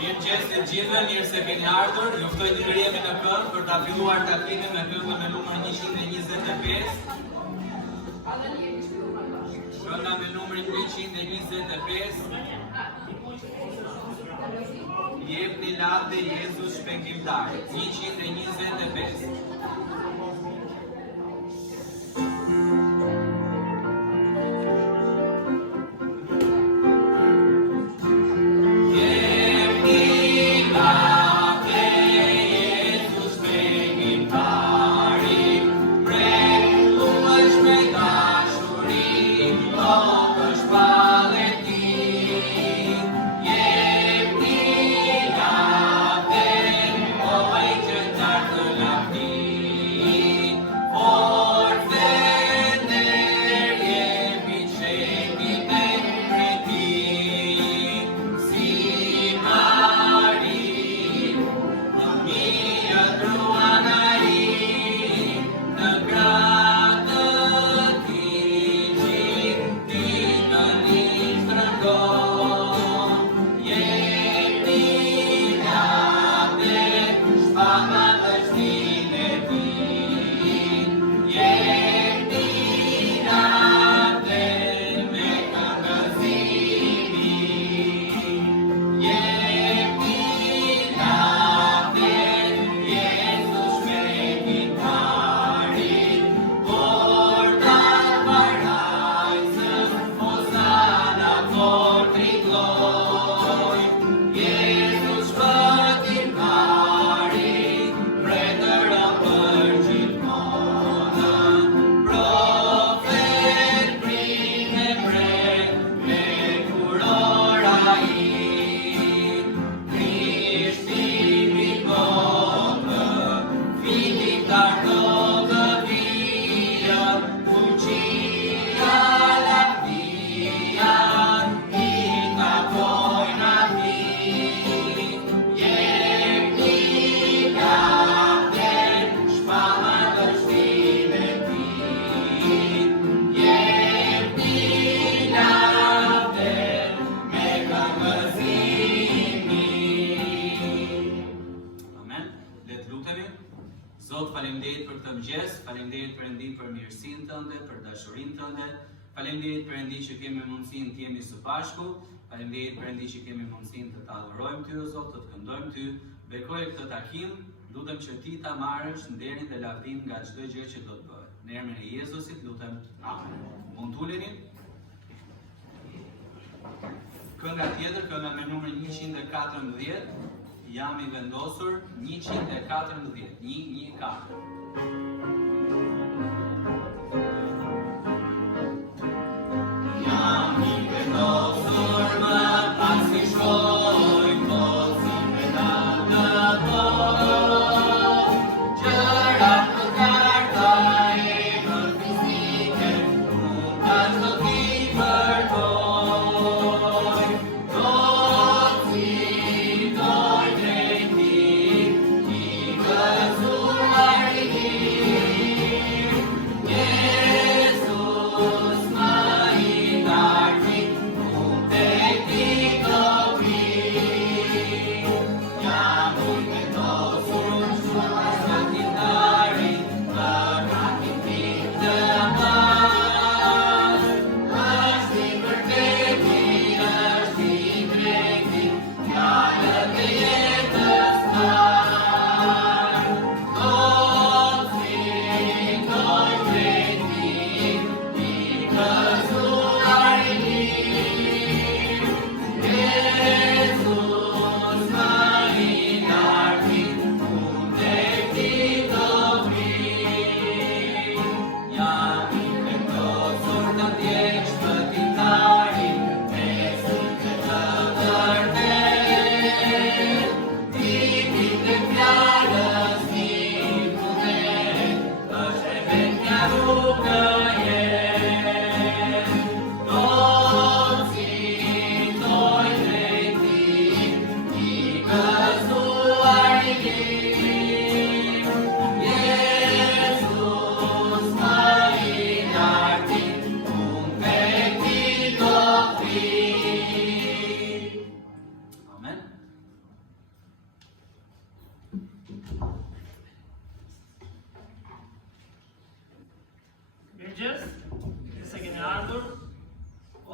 Mirëmëngjes të gjithëve, mirë se keni ardhur. Ju ftoj të ngrihemi në këmbë për ta filluar takimin me këngën me numrin 125. Kënga me numrin 125. Jepni lavde Jezus shpengimtar. 125. Faleminderit Perëndi për mirësinë tënde, për dashurinë tënde. Faleminderit Perëndi që kemi mundësinë të jemi së bashku. Faleminderit Perëndi që kemi mundësinë të të adhurojmë Ty, o Zot, të të këndojmë Ty. Bekoj këtë takim, lutem që Ti ta marrësh nderin dhe lavdin nga çdo gjë që do të bëhet. Në emrin e Jezusit lutem. Amen. Mund t'uleni? Kënga tjetër, kënga me numrin 114. Jam I vendosur 114. 114. Jam I vendosur më pas I shkoj, po si pedal në tokë. Gjërat në karta e për fizike, unë tash do t'i përkoj. Do t'i doj drejti, I gëzuar I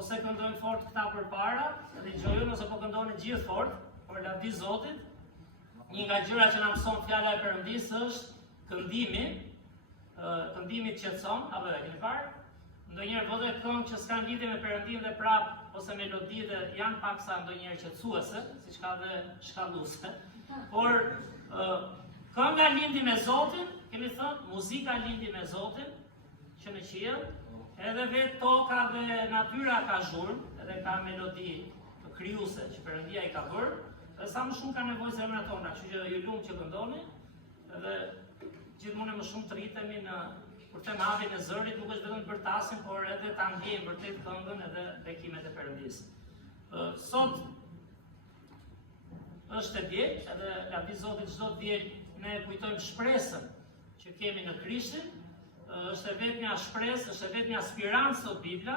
ose këndojnë fort këta përpara, dhe gjojnë ose po këndojnë gjithë fort, për lavdi Zotit. Një nga gjëra që na mëson fjala e Perëndisë është këndimi. Këndimi qetëson, apo e keni parë? Ndonjëherë vëdhe këngë që s'kan lidhje me Perëndimin dhe prap ose melodi dhe janë paksa ndonjëherë qetësuese, siç ka dhe shkalluese. Por kënga lindi me Zotin, kemi thënë, muzika lindi me Zotin, që në qiell, edhe vetë toka dhe natyra ka zhurmë, edhe ka melodi të krijuese që Perëndia i ka bërë, dhe sa më shumë ka nevojë zemra tona, kështu që ju lum që këndoni, edhe gjithmonë më shumë të rritemi në për të havin e zërit, nuk është vetëm të bërtasim, por edhe ta ndjejmë vërtet këngën edhe bekimet e Perëndisë. Sot është e diel, edhe lavdi Zotit çdo diel ne kujtojmë shpresën që kemi në Krishtin. Është vetmja shpresë, është vetmja spirancë sot Bibla.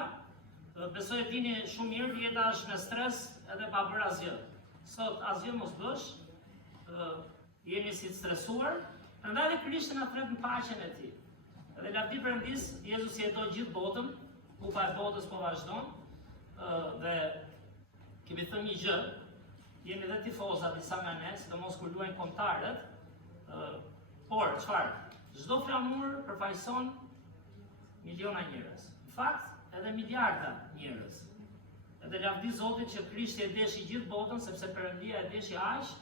Besoj e dini shumë mirë, jeta është me stres edhe pa bërë asgjë. Sot asgjë mos bësh, jemi si të stresuar, prandaj edhe Krishti na thret në paqen e Tij. Edhe lavdi Perëndisë, Jezusi jetoi gjithë botën, kupa e botës po vazhdon, dhe kemi thënë një gjë, jemi edhe tifoza disa nga ne, sidomos kur luajnë kombëtarët, por çfarë? Çdo flamur përfaqëson miliona njerëz. Në fakt, edhe miliarda njerëz. Edhe lavdi Zotit që Krishti e deshi gjithë botën, sepse Perëndia e deshi aq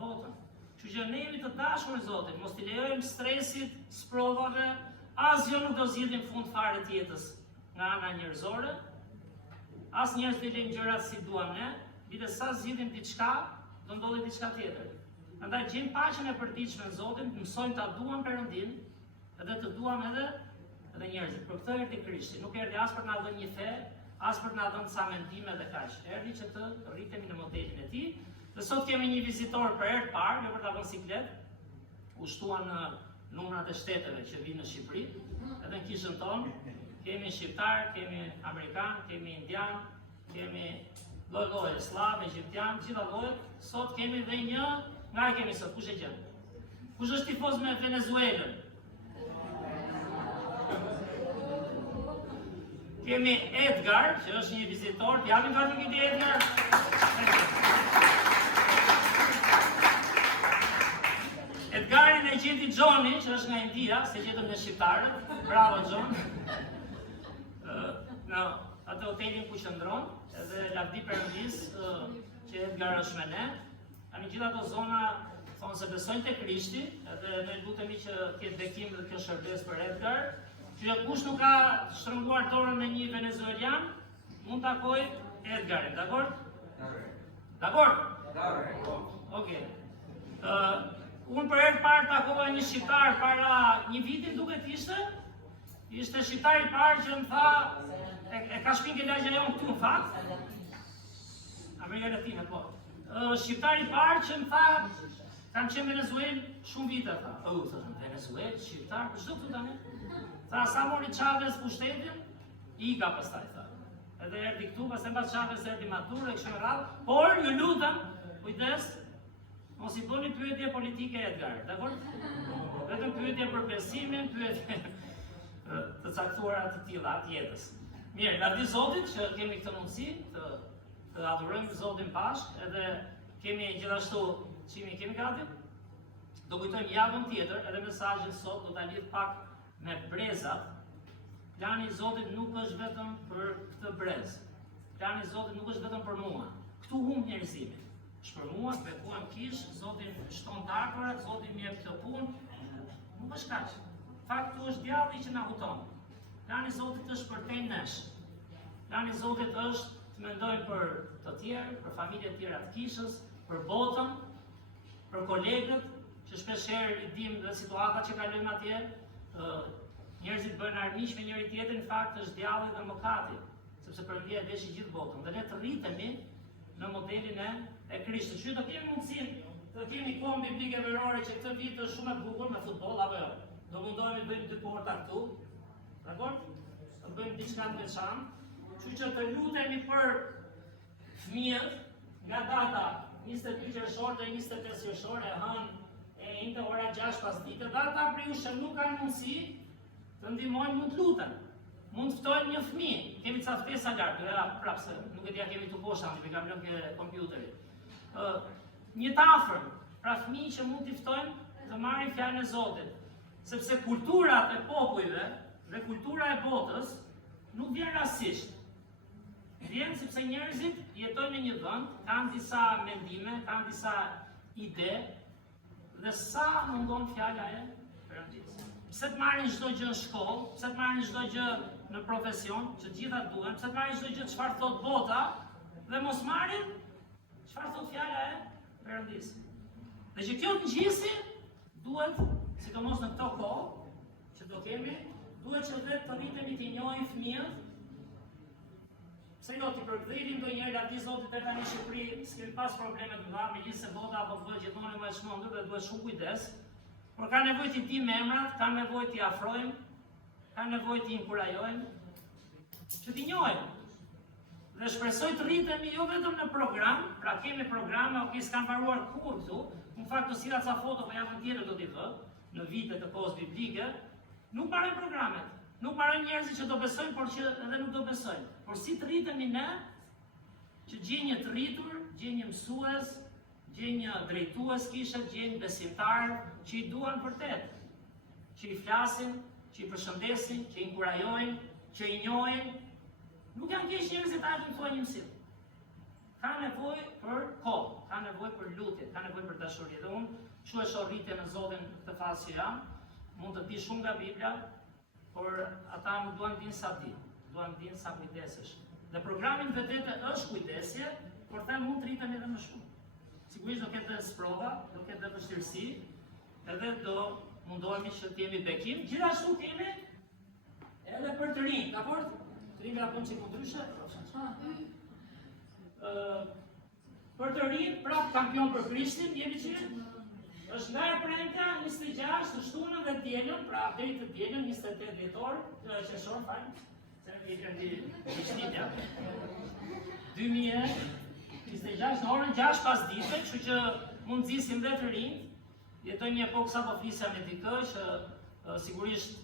botën. Kështu që ne jemi të dashur Zotit, mos t'i lejojmë stresit, sprovave, asgjë nuk do zgjidhim fund fare të jetës nga ana njerëzore. As njerëz të lejmë gjërat si duam ne, bile sa zgjidhim diçka, do ndodhi diçka tjetër. Prandaj gjejmë paqen e përditshme në Zotin, mësojmë ta duam Perëndin, edhe të duam edhe njerëzit. Për këtë erdhi Krishti, nuk erdhi as për na dhënë një fe, as për na dhënë sa mendime dhe kaq. Erdhi që të rritemi në modelin e Tij. Dhe sot kemi një vizitor për herë të parë, jo për ta vënë siklet, u shtuan në numrat e shteteve që vinë në Shqipëri, edhe në kishën tonë, kemi shqiptar, kemi amerikan, kemi indian, kemi lloj-lloje, slav, egjiptian, gjitha llojet. Sot kemi dhe një, nga e kemi sot, kush e gjen? Kush është tifoz me Venezuelën? Kemi Edgar, që është një vizitor, t'japim ka të kiti Edgar. Edgarin e gjeti Gjoni, që është nga India, se gjetëm në shqiptarët. Bravo Gjon. Në atë hotelin ku qëndron, edhe lavdi Perëndisë që Edgar është me ne. Në gjitha ato zona thonë se besojnë te Krishti, edhe ne lutemi që ketë bekim dhe kjo shërbes për Edgar. Që kush nuk ka shtrënguar dorën me një venezuelian, mund takoj Edgarin, dakord? Dakord? Okej. Unë për herë parë takova një shqiptar para një viti duket ishte shqiptar i parë që më tha, e ka shpinge lagja jonë këtu në fakt, Amerika Latine, po. Shqiptar i parë që më tha, kam qenë Venezuel shumë vite, tha. Venezuel, shqiptar, për çdo këtu tani? Tha, sa mori Chavez pushtetin, i ka pastaj, tha. Edhe erdi këtu, pastaj mbas Chavez erdi Maduro, e kështu me radhë, por ju lutem, kujdes, mos i bëni pyetje politike Edgar, dakord? Vetëm pyetje për besimin, pyetje të caktuara të tilla të jetës. Mirë, lavdi Zotit që kemi këtë mundësi të adhurojmë Zotin bashkë, edhe kemi gjithashtu çimi kemi gati. Do kujtojmë javën tjetër, edhe mesazhin sot do ta lidh pak me brezat. Plani i Zotit nuk është vetëm për këtë brez. Plani i Zotit nuk është vetëm për mua. Ktu humb njerëzimin. Është për mua, bekuam kish, Zoti shton darkërat, Zoti më jep këtë punë. Nuk është kaq. Faktu është djalli që na huton. Plani i Zotit është për te nesh. Plani i Zotit është të mendojmë për të tjerë, për familjet e tjera të kishës, për botën, për kolegët, që shpeshherë i dim dhe situatat që kalojmë atje, njerëzit bëjnë armiq me njëri tjetrin, në fakt është djalli dhe mëkati, sepse Perëndia e deshi gjithë botën. Dhe ne të rritemi në modelin e Krishtit. Që do kemi mundësinë të kemi kohën biblike verore që këtë vit është shumë e bukur me futboll apo jo. Do mundohemi të bëjmë dy porta këtu. Dakor? Do bëjmë diçka të veçantë. Kështu që të lutemi për fëmijët nga data 22 qershor dhe 25 qershor e hënë e njëjtë ora 6 pasdite. Data prill që nuk kanë mundësi të ndihmojnë, mund të luten. mund të ftojnë një fëmijë, kemi ca ftesa lart, prapë se nuk e dia kemi tu poshtë, ne kam lënë ke kompjuterit. Një të afërm, pra fëmijë që mund t'i ftojnë të marrin fjalën e Zotit, sepse kulturat e popujve dhe kultura e botës nuk vjen rastisht. Vjen sepse njerëzit jetojnë në një vend, kanë disa mendime, kanë disa ide, dhe sa mungon fjala e Perëndis. Pse të marrin çdo gjë në shkollë, pse të marrin çdo gjë në profesion, që gjitha duhen, pse të marrin çdo gjë çfarë thot bota, dhe mos marrin çfarë thot fjala e Perëndis. Dhe që kjo të ngjisi duhet, sidomos në këto kohë që do kemi, duhet që vetë të rritemi të njohim fëmijët. Pse jo t'i përkthejmë ndonjëherë largi Zotit deri tani në Shqipëri, s'kemi pas probleme të mëdha, megjithëse bota apo bëhet gjithmonë më e çmendur dhe duhet shumë kujdes. Por ka nevojë t'i dim emrat, ka nevojë t'i afrojmë, ka nevojë t'i inkurajojmë, që t'i njohim. Dhe shpresoj të rritemi jo vetëm në program, pra kemi programe, s'kan mbaruar kur këtu, në fakt të silla ca foto për javën tjetër do t'i vë, në vitet e kohës biblike, nuk mbarojnë programet. Nuk mbarojnë njerëzit që do besojnë, por që edhe nuk do besojnë. Por si të rritemi ne, që gjej një të rritur, gjej një mësues, gjej një drejtues kishet, gjej një besimtar që i duan vërtet, që i flasin, që i përshëndesin, që i inkurajojnë, që i njohin. Nuk janë keq njerëzit ata që thonë një mësim. Ka nevojë për kohë, ka nevojë për lutje, ka nevojë për dashuri. Dhe unë çu e shoh rritje në Zotin këtë fazë që jam, mund të di shumë nga Bibla, por ata nuk duan din sa di, duan din sa kujdesesh. Dhe programin vetë është kujdesje, por them mund të rritemi edhe më shumë. Sigurisht do ketë sprova, do ketë vështirësi, edhe do mundohemi që të jemi bekim. Gjithashtu kemi edhe për të rinj, dakord? Të rinj apo çik ndryshe? Për të rinj, prap kampion për Krishtin, jemi që është nga e premta 26 të shtunën dhe dielën, pra deri të dielën 28 dhjetor, qershor, fal. Se i kendi shtipja. 2026 në orën 6 pas dite, kështu që mund nxisim dhe të rinj. Jetojmë një epokë sapo flisja me dikë që sigurisht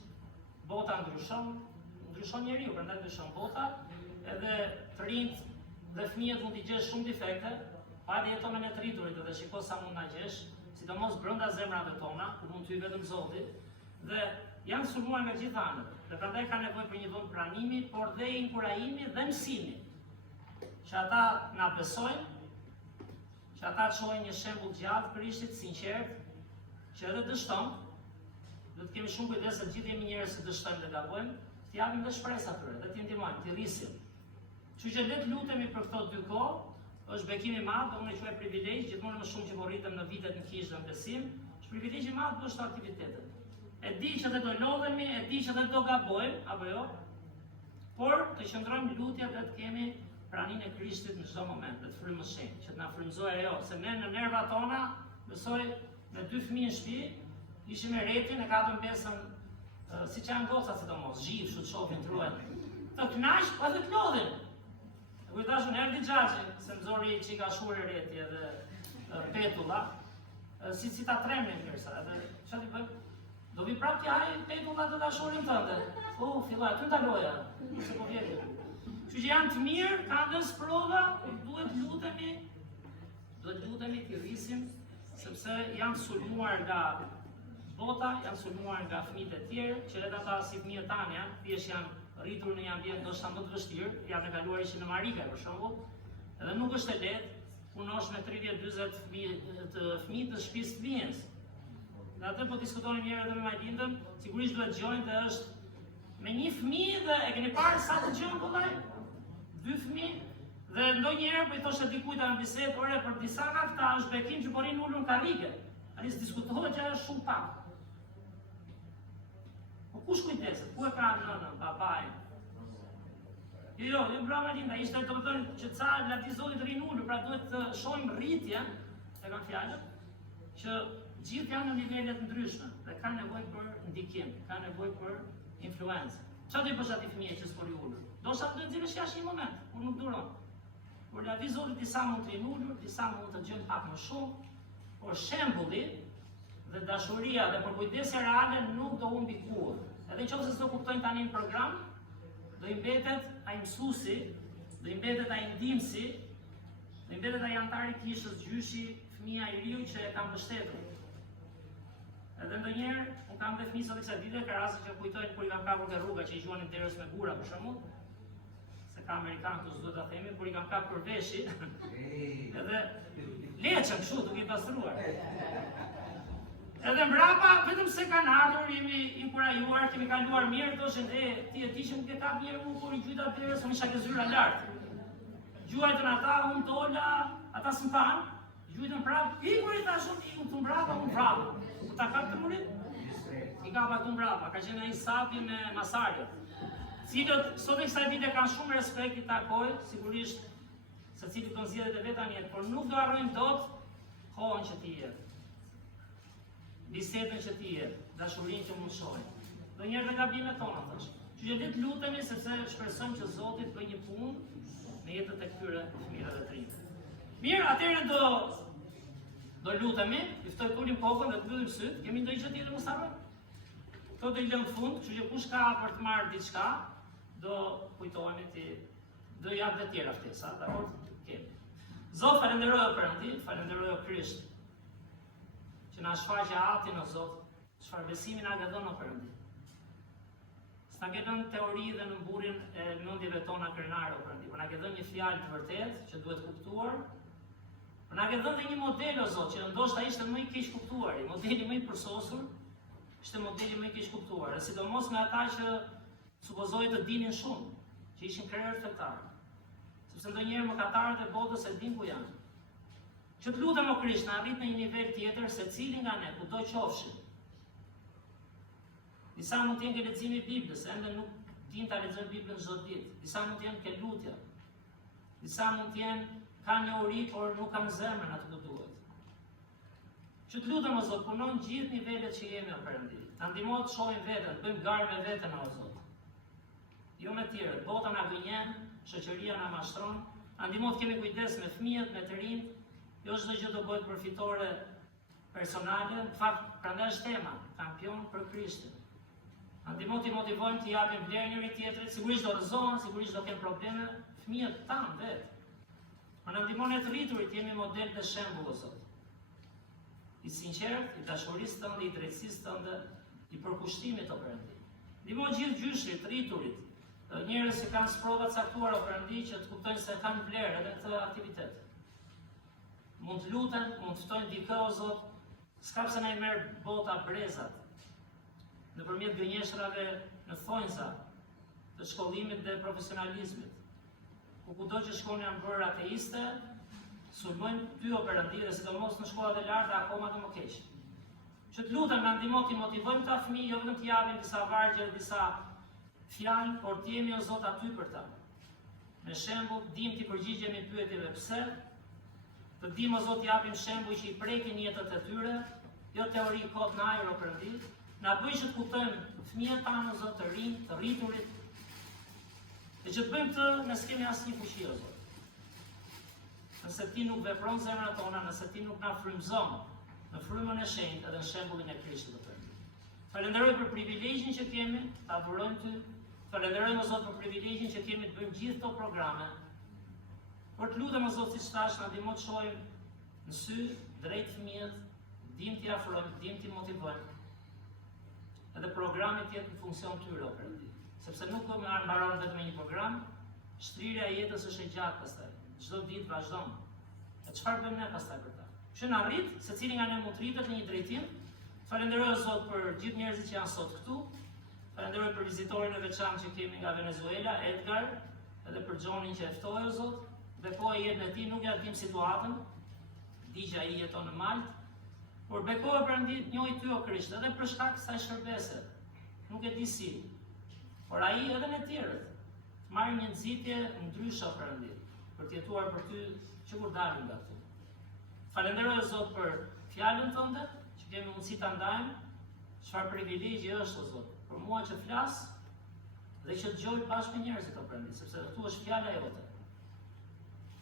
bota ndryshon njeriu, prandaj ndryshon bota, edhe të rinjt dhe fëmijët mund t'i gjesh shumë defekte, pa edhe jeton me ne të rriturit dhe shiko sa mund na gjesh, sidomos brenda zemrave tona, ku mund t'y vetëm Zoti, dhe janë sulmuar nga gjithë anët. Dhe prandaj ka nevojë për një vend pranimi, por dhe inkurajimi dhe mësimi. Që ata na besojnë, që ata çojnë një shembull gjallë të Krishtit, sinqert, që edhe dështon, do të kemi shumë kujdes se gjithë jemi njerëz që dështojmë dhe gabojmë, t'i japim dhe shpresë atyre, dhe t'i ndihmojmë, t'i rrisim. Kështu që le të lutemi për këto dy kohë, është bekim i madh, unë e quaj privilegj, gjithmonë më shumë që po rritem në vitet në kishë dhe në besim, është privilegj i madh për këto aktivitete. E di që dhe do lodhemi, e di që dhe do gabojmë, apo jo, por të qëndrojmë lutje dhe të kemi praninë e Krishtit në çdo moment, dhe të frymëzojmë, që të na frymëzojë ajo, se ne në nervat tona, besoj, me 2 fëmijë në shtëpi, ishim me retin, e katëm besën, siç janë gocat sidomos, zhivë, të shohin truhet, të kënaq, po edhe të lodhin. Kujdashun erdhi Xhaxhi, se më zori që i ka shurë reti edhe petulla, si ta tremnin mirësa, edhe çfarë i bëj? Do vi prapë t'ja haj petulla të dashurin tënde. Filloj, ty ndaloja, se po vjeti. Kështu që janë të mirë, kanë dhe sprova, duhet lutemi t'i rrisim, sepse janë sulmuar nga bota, janë sulmuar nga fëmijët e tjerë, që edhe ata si fëmijët tanë janë, thjesht janë rritur në një ambient ndoshta më të vështirë, janë e kaluar ishin në Marika për shembull, edhe nuk është e lehtë punosh me 30-40 fëmijë të shtëpisë të fëmijës. Dhe atë po diskutonim njëherë edhe me majlindën, sigurisht duhet dëgjojnë dhe është me një fëmijë dhe e keni parë sa të dëgjojnë kollaj? 2 fëmijë dhe ndonjëherë po i thoshte dikujt në bisedë, ore për disa nga këta është bekim që po rinë ulur në karrige. Tani diskutohet që është shumë pak. Po kush kujdeset? Ku e ka nënën, babain? Jo, brava Linda, ishte të thonë që ca larti Zotit rinë ulur, pra duhet të shohim rritjen, e kam fjalën, që gjithë janë në nivele të ndryshme dhe kanë nevojë për ndikim, kanë nevojë për influencë. Çfarë do i bësh atij fëmijë që s'po ri ulur? Do sa të nxjerrësh jashtë një moment, por nuk duron. Por larti Zotit disa mund të rinë ulur, disa mund të gjejnë pak më shumë, por shembulli dhe dashuria dhe përkujdesja reale nuk do humbi kurrë. Edhe nëse s'do kuptojnë tani në program, do i mbetet ai mësuesi, do i mbetet ai ndihmësi, do i mbetet ai antari i kishës, gjyshi, fëmia i riu që e kam mbështetur. Edhe ndonjëherë, unë kam dhe fëmijë sot kësaj dite, ka raste që kujtojnë kur i kam kapur nga rruga që i gjuanin derës me gura për shembull. Se ka amerikan këtu s'duhet ta themi, kur i kam kapur për veshi. Edhe leçën kështu duke i pastruar. Edhe mbrapa, vetëm se kanë ardhur, jemi inkurajuar, kemi kaluar mirë, thoshin, ti e di që nuk e kap mirë mu, kur i gjyta derës, unë isha ke zyra lart. Gjuajtën ata, unë tola, ata s'm pan, gjujtën prapë, ikur i tashun, iku këtu mbrapa, unë prapë. U ta kap të murit? I kapa këtu mbrapa, ka qenë ai sapi me masarjet. Cilët sot e kësaj dite kanë shumë respekt i takoj, sigurisht se cili kanë zgjedhjet e veta në jetë, por nuk do harrojmë dot kohën që ti jep. Bisedën që ti jep, dashurinë që mund shohim. Ndonjëherë dhe gabimet tona thash. Që le të lutemi sepse shpresojmë që Zoti të bëjë një punë në jetët e këtyre fëmijëve të rinj. Mirë, atëherë do lutemi, i ftoj të ulim kokën dhe të mbyllim syt, kemi ndonjë gjë tjetër mos harrojmë. Këto do i lëm fund, kështu që kush ka për të marrë diçka, do kujtohemi ti, do jap dhe tjera ftesa, dakor? Kemi. Zot, falenderoj Perëndi, falenderoj Krisht, që na shfaqe atin o Zot, çfarë besimi na ke dhënë o Perëndi. S'na ke dhënë teori dhe në mburjen e mendjeve tona krenare o Perëndi, por na ke dhënë një fjalë të vërtetë që duhet kuptuar. Por na ke dhënë dhe një model o Zot, që ndoshta ishte më i keq kuptuar, modeli më i përsosur, ishte modeli më i keq kuptuar, dhe sidomos me ata që supozohet të dinin shumë, që ishin krerë fetare. Sepse ndonjëherë mëkatarët e botës e din ku janë. Që të lutem o Krisht, na arrit në një nivel tjetër secili nga ne, kudo qofshim. Disa mund të jenë ke leximi i Biblës, ende nuk din ta lexojnë Biblën çdo ditë. Disa mund të jenë ke lutja. Disa mund të jenë kanë një uri, por nuk kanë zemrën atë që duhet. Që të lutem o Zot, punon gjithë nivelet që jemi o Perëndi. Na ndihmo të shohim veten, të bëjmë garë me veten o Zot. Jo me tjerët, bota na gënjen, shoqëria na mashtron, na ndihmo të kemi kujdes me fëmijët, me të rinjt, jo çdo gjë do bëhet përfitore personale, në fakt prandaj është tema, kampion për Krishtin. Na ndihmo të motivojmë të japim vlerë njëri tjetrit, sigurisht do rrezohen, sigurisht do kenë probleme, fëmijët tanë vetë. Por na ndihmon e të rriturit, jemi model dhe shembull o Zot. I sinqert, i dashurisë tënde, i drejtësisë tënde, i përkushtimit o Perëndi. Ndihmo gjithë gjyshit, rriturit, njerëz që kanë sprova të caktuara o Perëndi që të kuptojnë se kanë vlerë edhe këtë aktivitet. Mund të luten, mund të ftojnë dikë o Zot, s'ka pse na i merr bota brezat. Nëpërmjet gënjeshtrave në thonjza të shkollimit dhe profesionalizmit. Kudo që shkon janë bërë ateiste, sulmojnë ty o Perëndi dhe sidomos në shkollat e larta akoma të më keq. Që të lutem na ndihmo të motivojmë ta fëmijë, jo vetëm të japim disa vargje, disa fjalë, por të jemi o Zot aty për ta. Me shembull, dim të përgjigjemi pyetjeve pse, të dim o Zot japim shembuj që i prekin jetët e tyre, jo teori kot në ajër o Perëndi, na bëj që të kuptojmë fëmijët tanë o Zot të rinj, të rriturit, dhe që të bëjmë të nëse kemi asnjë fuqi o Zot. Nëse ti nuk vepron zemrat tona, nëse ti nuk na frymëzon në frymën e shenjtë edhe në shembullin e Krishtit o Perëndi. Falenderoj për privilegjin që kemi, ta adhurojmë ty. Falenderoj o Zot për privilegjin që kemi të bëjmë gjithë këto programe. Por të lutem o Zot, siç thash, na ndihmo të shohim në sy drejt fëmijët, dim t'i afrojmë, dim t'i motivojmë. Edhe programi të jetë në funksion tyre o Perëndi. Sepse nuk do të mbaron vetëm me një program, shtrirja e jetës është e gjatë pastaj. Çdo ditë vazhdon. E çfarë bëjmë ne pastaj për ta? Që na rrit, secili nga ne mund të rritet në një drejtim. Falenderoj o Zot për gjithë njerëzit që janë sot këtu. Falenderoj për vizitorin e veçantë që kemi nga Venezuela, Edgar, edhe për Gjonin që e ftoi o Zot. Bekoj jetën e tij, nuk ja dim situatën. Di që ai jeton në Maltë. Por bekoj Perëndi, njëi ty o Krisht, edhe për shkak të kësaj shërbese. Nuk e di si. Por ai edhe me tjerët marrin një nxitje ndryshe o Perëndi, për të jetuar për ty që kur dalim nga këtu. Falenderoj o Zot për fjalën tënde, që kemi mundësi ta ndajmë, çfarë privilegji është o Zot, për mua që flas dhe që dëgjoj bashkë me njerëzit o Perëndi, sepse këtu është fjala jote.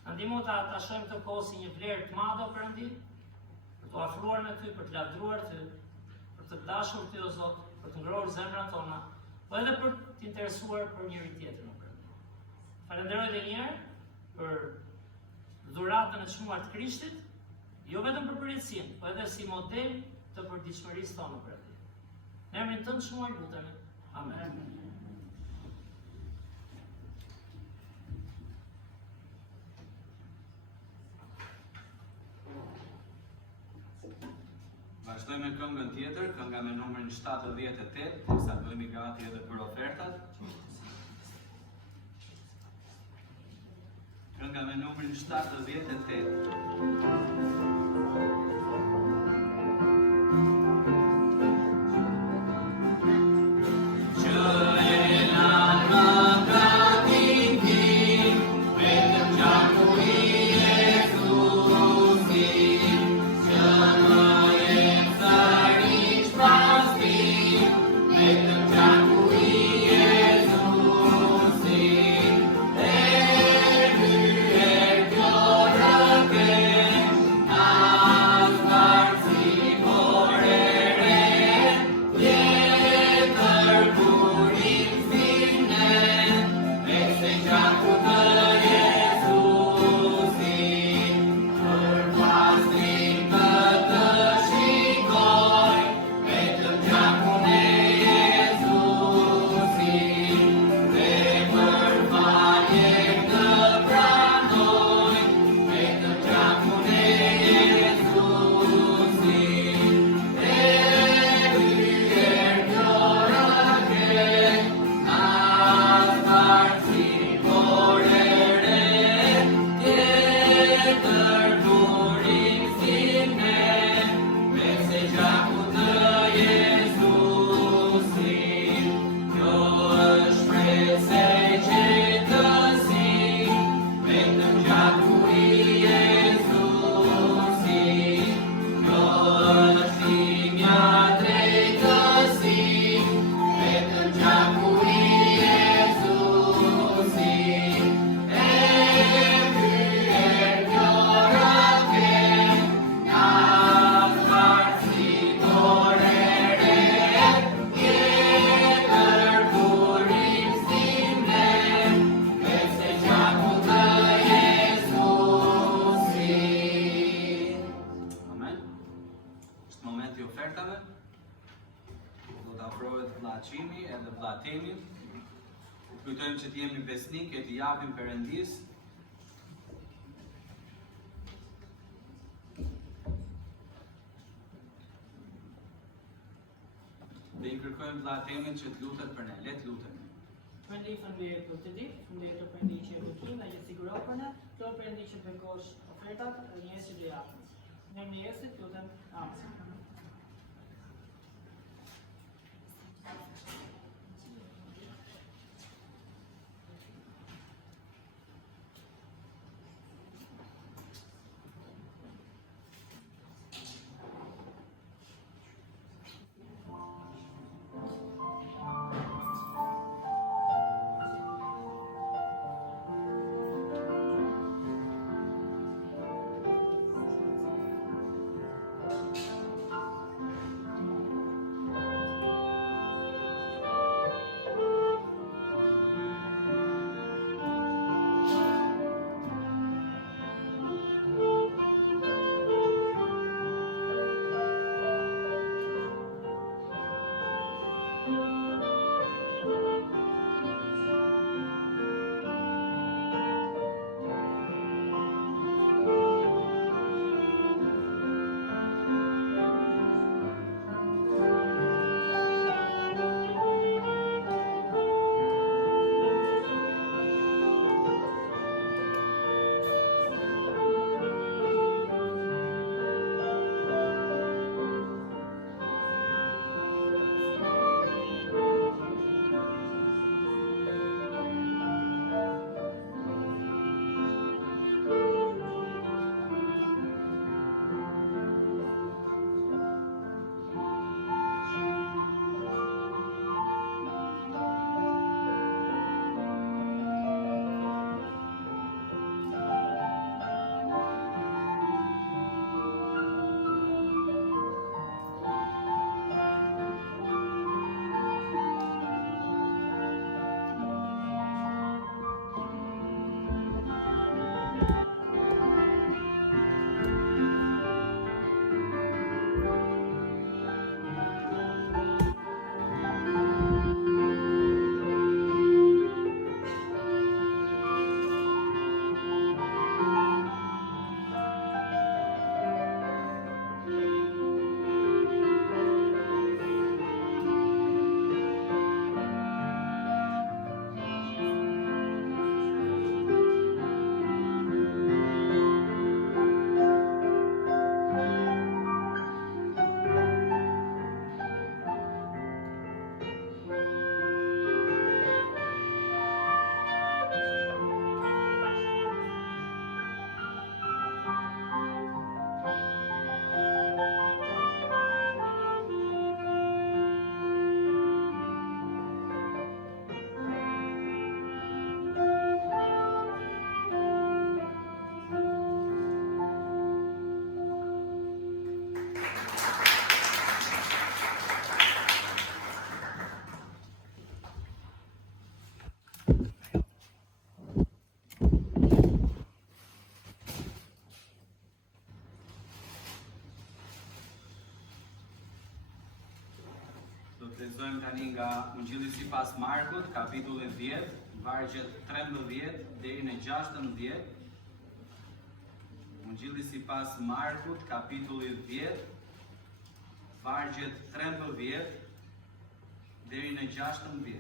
Na ndihmo ta shohim këtë kohë si një vlerë të madhe o Perëndi, për të afruar me ty, për të lavdruar ty, për të dashur ty o Zot, për të ngrohur zemrat tona, po edhe për të interesuar për njëri tjetrin. falenderoj edhe një herë për dhuratën e çmuar të Krishtit, jo vetëm për përjetësinë, po edhe si model të përditshmërisë tonë për atë. Në emrin tënd çmuar lutemi. Amen. Vazhdojmë me këngën tjetër, kënga me numrin 78, sa bëhemi gati edhe për ofertat. Kënga me numrin 78. Kujtojmë që t'jemi besnik e t'i japim Perëndis. Dhe i kërkojmë vllatemin që t'lutet për ne. Le t'lutem. Perëndi, faleminderit për këtë ditë, faleminderit për Perëndi që e bën na që siguron për ne, kjo Perëndi që bekosh ofertat dhe njerëzit që do japin. Në emrin e Jezusit lutem. Amen. lexojmë tani nga Ungjilli sipas Markut, kapitulli 10, vargjet 13 deri në 16. Ungjilli sipas Markut, kapitulli 10, vargjet 13 deri në 16.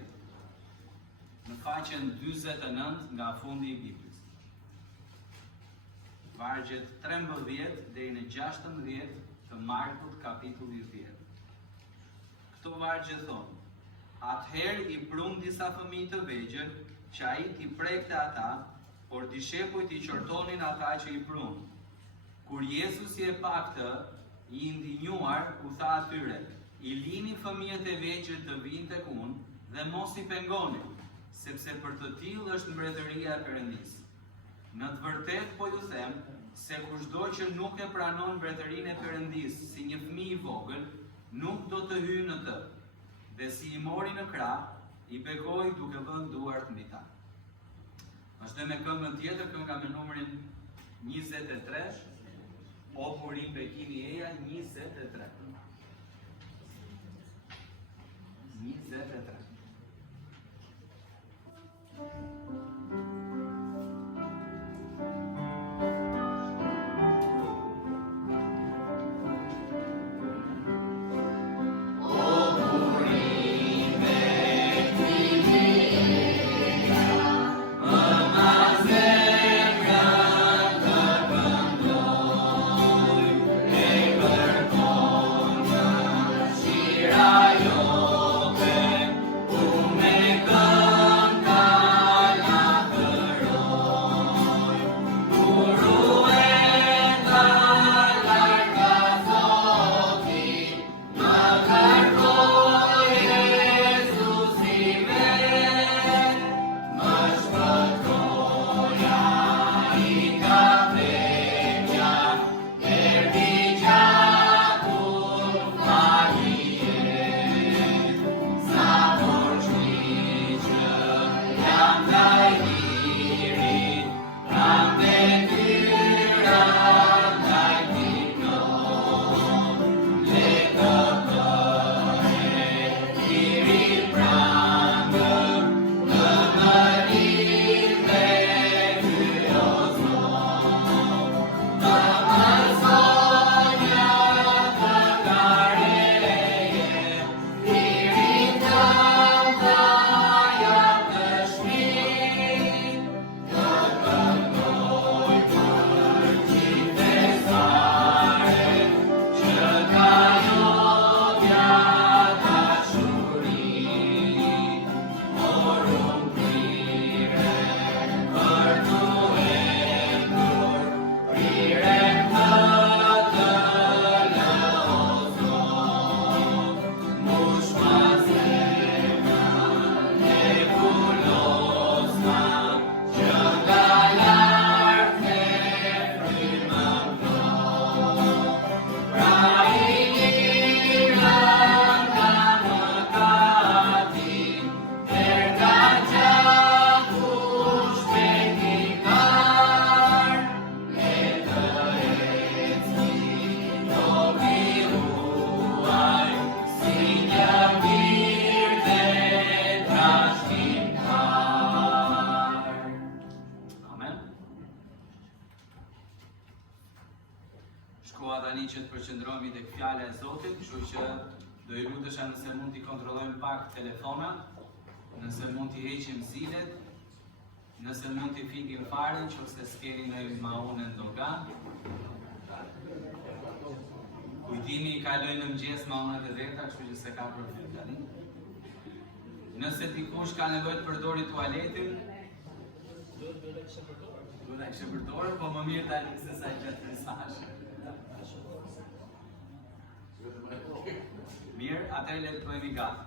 Në faqen 49 nga fundi i Biblës. Vargjet 13 deri në 16 të Markut, kapitulli 10. Këto vargje thonë: atëherë i prum disa fëmijë të vegjël, që ai t'i prekte ata, por dishepujt i qortonin ata që i prum. Kur Jezus i e pa këtë, i indinjuar, u tha atyre: i lini fëmijët e vegjël të vinë tek unë dhe mos i pengoni, sepse për të tillë është mbretëria e Perëndisë. Në të vërtetë po ju them se kushdo që nuk e pranon mbretërinë e Perëndisë si një fëmijë i vogël, nuk do të hyjë në të. Dhe si i mori në krah, i bekoi duke vënë duart mbi ta. Vazhdojmë me këngën tjetër, kënga me numrin 23, o burim bekimi eja 23. 23. Shkoa tani që të përqendrohemi tek fjala e Zotit, kështu që do i lutesha nëse mund t'i kontrollojmë pak telefonat, nëse mund t'i heqim zilet, nëse mund t'i fikim fare, nëse s'keni ndonjë maune në dogan. Kujtimi i kaloj në mëngjes maunat e veta, kështu që se ka përfyll tani. Nëse dikush ka nevojë të përdori tualetin, duhet ta kishte përdorur, po më mirë tani se sa gjatë mesazh. Mirë, atëherë le të bëhemi gati.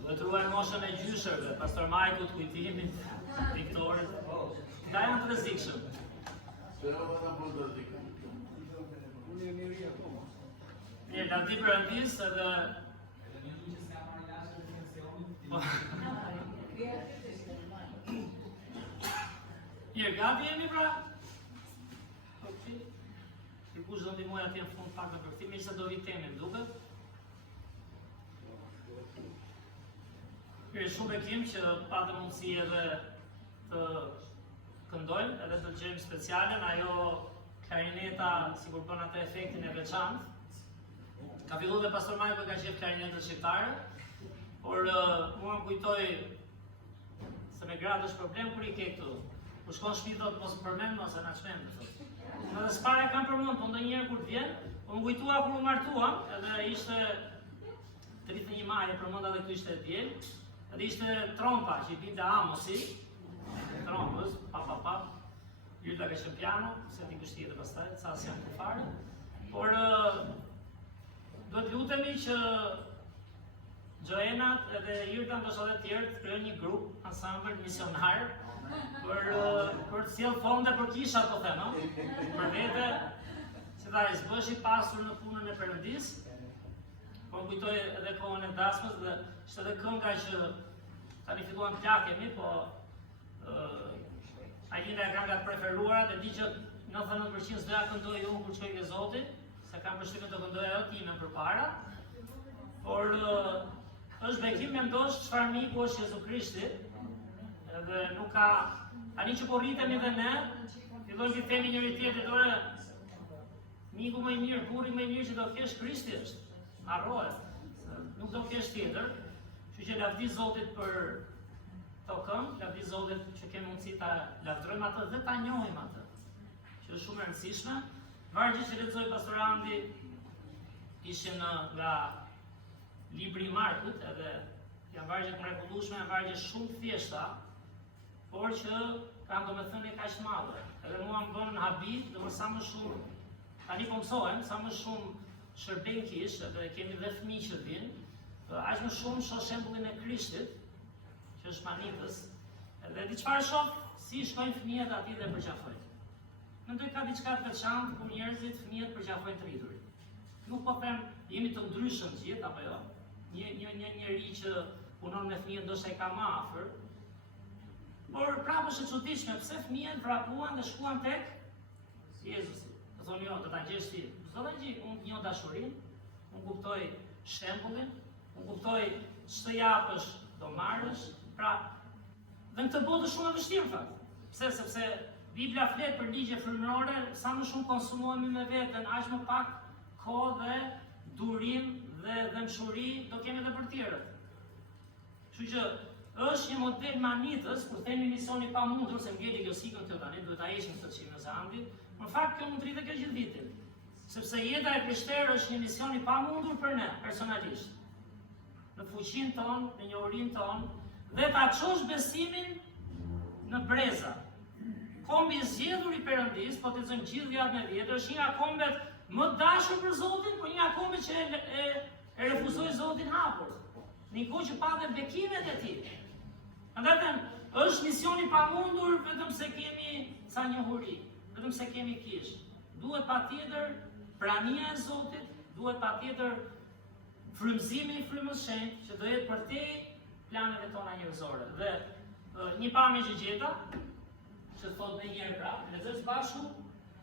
Do të ruajmë moshën e gjyshërve, pastor Majkut, kujtimit, Viktorit. Ka janë të rrezikshëm. Mirë, lavdi Perëndis edhe Mirë, gati jemi pra? dikush do ndihmoj atje në fund pak në përkthim, megjithëse do vi temën duket. Është shumë bekim që patë mundësi edhe të këndojmë, edhe të gjejmë specialen, ajo klarineta sikur bën atë efektin e veçantë. Ka filluar dhe pastor Majko ka qef klarinetën shqiptare, por mua më kujtoi se me gratë është problem kur i ke këtu. Kur shkon shtëpi thotë mos përmend ose na çmend. Edhe s'pare kam përmend, po ndonjëherë kur të vjen, po më kujtua kur u martuam, edhe ishte 31 maj, e përmenda edhe këtu ishte e diel. Edhe ishte trompa që i binte Amosi, trompës, pa. Ylda ka qenë piano, se ti kështi edhe pastaj, sa si janë të fare. Por do të lutemi që Gjoenat edhe Ylda ndoshta edhe të tjerë të krijojnë një grup, ansambël misionar, për të sjellë fonde për kisha, po them, për vete, që ta bësh i pasur në punën e Perëndis. Po më kujtoj edhe kohën e dasmës dhe ishte edhe kënga që tani filluan të plakemi, po ai një nga këngat preferuara dhe di që 99% s'doja këndoj unë kur çoj ke Zoti, se kam përshtypjen të këndoj ajo time përpara. Por është bekim mendosh çfarë miku është Jezu Krishti, edhe nuk ka tani që po rritemi dhe ne, fillojmë të themi njëri tjetrit, ore miku më i mirë, burri më i mirë që do kesh Krishti është. Harrohet, nuk do kesh tjetër, kështu që lavdi Zotit për tokën, lavdi Zotit që kemi mundësi ta lavdrojmë atë dhe ta njohim atë, që është shumë e rëndësishme. Vargjet që lexoi pastor Andi ishin nga libri i Markut, edhe janë vargje të mrekullueshme, janë vargje shumë të thjeshta, por që kanë domethënie kaq të madhe. Edhe mua më bën habi, domethënë sa më shumë tani po mësohem, sa më shumë shërben kish, edhe kemi dhe fëmijë që vinë, aq më shumë shoh shembullin e Krishtit, që është manitës, edhe di çfarë shoh, si shkojnë fëmijët aty dhe përqafojnë. Mendoj ka diçka të veçantë kur njerëzit, fëmijët përqafojnë të rriturit. Nuk po them jemi të ndryshëm gjithë apo jo. Një njeri që punon me fëmijët ndoshta i ka më afër. Por prapë është e çuditshme pse fëmijët vrapuan dhe shkuan tek Jezusi. Do thonë jo, do ta gjesh ti. Zotë gjë, unë njoh dashurinë, unë kuptoj shembullin, unë kuptoj ç'të japësh do marrësh. Pra, dhe në këtë botë është shumë e vështirë fakt. Pse? Sepse Bibla flet për ligje frymërore, sa më shumë konsumohemi me veten, aq më pak kohë dhe durim dhe dëmshuri do kemi edhe për tjerët. Kështu që është një model manitës, kur themi misioni pamundur, se ngeli kjo sikën këtu tani, duhet ta heqim këtë çimë së Andit. Në fakt kjo mund të rritet kjo gjithë vitin. Sepse jeta e krishterë është një mision i pamundur për ne, personalisht. Në fuqinë tonë, në njohurinë tonë, dhe ta çosh besimin në breza. Kombi i zgjedhur i Perëndis, po të lexojmë gjithë vijat me vjetër, është një nga kombet më dashur për Zotin, po një nga kombet që e refuzoi Zotin hapur. Në kohë që patën bekimet e tij. Andaj është mision i pamundur vetëm se kemi sa njohuri, vetëm se kemi kish. Duhet patjetër prania e Zotit, duhet patjetër frymëzimi i frymës shenjtë që do jetë për te planeve tona njerëzore. Dhe një pamje që gjeta, që thot në njerë pra, lexojmë bashku,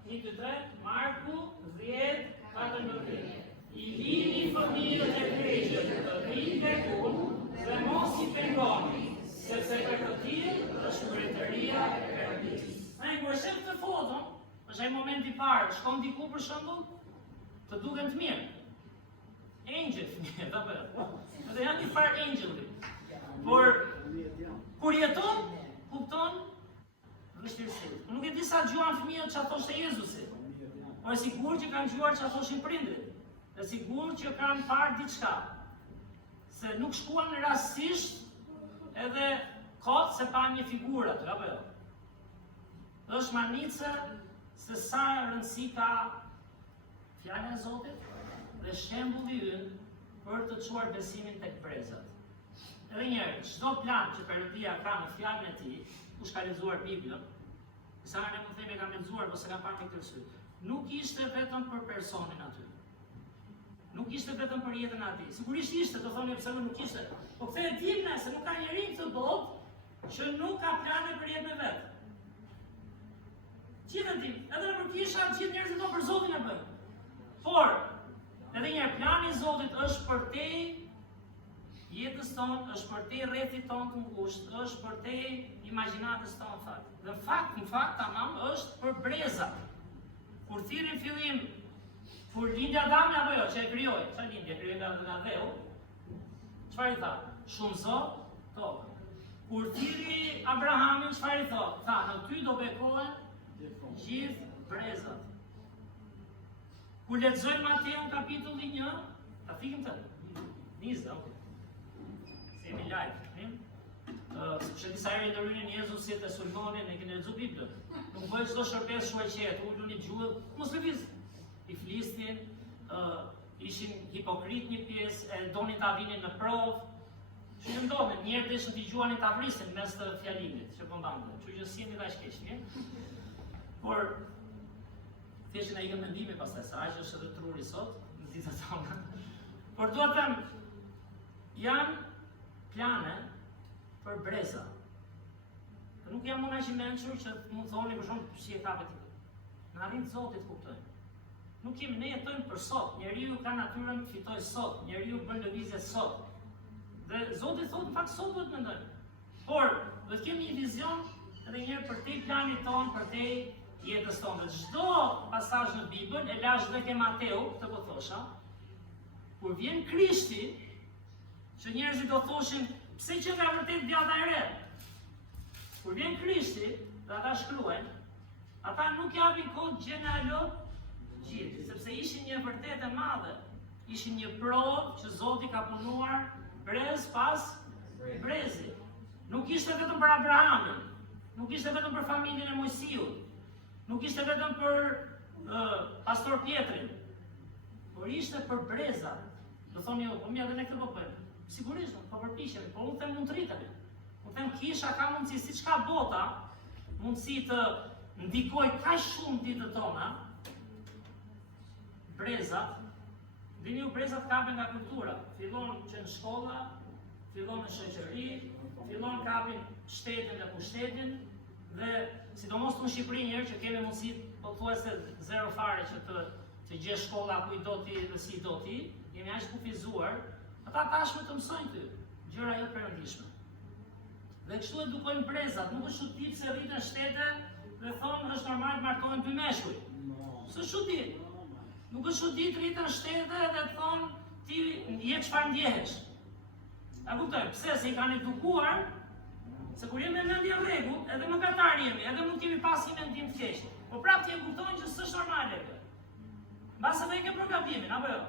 1, 2, 3, Marku 10:14. I lini fëmijët e krejgjët të vinë tek unë dhe mos i pengoni, sepse për të tillë është mbretëria e Perëndisë. Ai kur shef këtë foton, është ai momenti i parë, shkon diku për shembull, të duken të mirë. Angel fëmijët, apo? Edhe janë një farë angeli. Por kur jeton, kupton vështirësi. Nuk e di sa dëgjuan fëmijët çfarë thoshte Jezusi. Po e sigurt që kanë dëgjuar çfarë thoshin prindrit. E sigurt që kanë parë diçka. Se nuk shkuan rastësisht edhe kot se pa një figurë aty, apo jo. Është manicë se sa rëndësi ka fjala e Zotit dhe shembulli ynë për të çuar besimin tek brezat. Edhe njerë, çdo plan që Perëndia ka në fjalën e tij, kush ka lexuar Biblën, sa ne mund të themi ka lexuar ose ka parë me këtë sy, nuk ishte vetëm për personin aty. Nuk ishte vetëm për jetën e atij. Sigurisht ishte, do thoni pse nuk ishte. Po kthehet dimna se nuk ka njerëj në këtë botë që nuk ka plane për jetën e vet. Gjithë tim, edhe për kisha gjithë njerëzit do për Zotin e bëjnë. Por, edhe njerë, plani i Zotit është për te jetës tonë, është për te rrethit tonë të ngushtë, është për te imagjinatës tonë fakt. Dhe në fakt, tamam, është për breza. Kur thirrin fillim, kur lindja Adami apo jo, që e krijoi, çfarë lindje krijoi nga dheu? Çfarë i tha? Shumëso tokën. Kur thirri Abrahamin, çfarë i tha? Tha, në ty do bekohen gjithë brezat. Kur lexojmë Mateun kapitulli 1, ta fikim të 20, okay. Jemi live, sepse disa herë ndërhyrin Jezusit e sulmonin, ne kemi lexuar Biblën. Nuk bëj çdo shërbes shuaqet, ulun i gjuhë, mos lëviz. I flisnin, ishin hipokrit një pjesë, e donin ta vinin në provë. Që ndodhen, njerëz deshin t'i gjuanin ta vrisin mes të fjalimit, që po mbante. Kështu që si jemi dash keq, Por thjesht na ikën mendimi pastaj sa aq është edhe truri sot, në ditët tona. Por dua të them, janë plane për breza. Nuk jam unë aq i mençur që mund thoni për shkak si e kapet ti. Në arrin Zotit kuptojnë. Nuk kemi, ne jetojmë për sot. Njeriu ka natyrën fitoj sot, njeriu bën lëvizje sot. Dhe Zoti thotë, në fakt sot duhet mendojmë. Por do të kemi një vizion edhe një herë për te planit ton, për te jetës tonë. Çdo pasazh në Bibël, e lash dhe ke Mateu, këtë po thosha, kur vjen Krishti, që njerëzit do thoshin, pse që nga vërtet djata e re? Kur vjen Krishti, dhe ata shkruajnë, ata nuk japin kod gjenealogjitë, sepse ishin një vërtet e madhe, ishin një provë që Zoti ka punuar brez pas brezi. Nuk ishte vetëm për Abrahamin, nuk ishte vetëm për familjen e Mojsiut, nuk ishte vetëm për pastor Pietrin, por ishte për brezat. Do thoni, po mja dhe ne këtë po bëjmë. Sigurisht, po përpiqemi, por unë them mund të rritemi. Unë them kisha ka mundësi, siç ka bota, mundësi të ndikoj kaq shumë ditët tona, brezat, dini ju brezat kapen nga kultura. Fillon që në shkolla, fillon në shoqëri, fillon kapin shtetin dhe pushtetin, dhe sidomos në Shqipëri njerë që kemi mundësi pothuajse zero fare që të gjesh shkolla ku i do ti dhe si do ti, jemi aq kufizuar, ata tashmë të mësojnë ty gjëra jo perëndishme. Dhe kështu edukojnë brezat, nuk është çudi pse rritën shtete dhe thonë është normal të martohen dy meshkuj. S'është çudi. Nuk është çudi të rritën shtete dhe thonë ti je çfarë ndjehesh. A kuptoj, pse se i kanë edukuar, se kur jemi në mendje rregull, edhe mëkatar jemi, edhe mund kemi pas një mendim të keq. Po prapë ti e kuptojnë që s'është normale kjo. Mbas edhe e ke për gabimin, apo jo?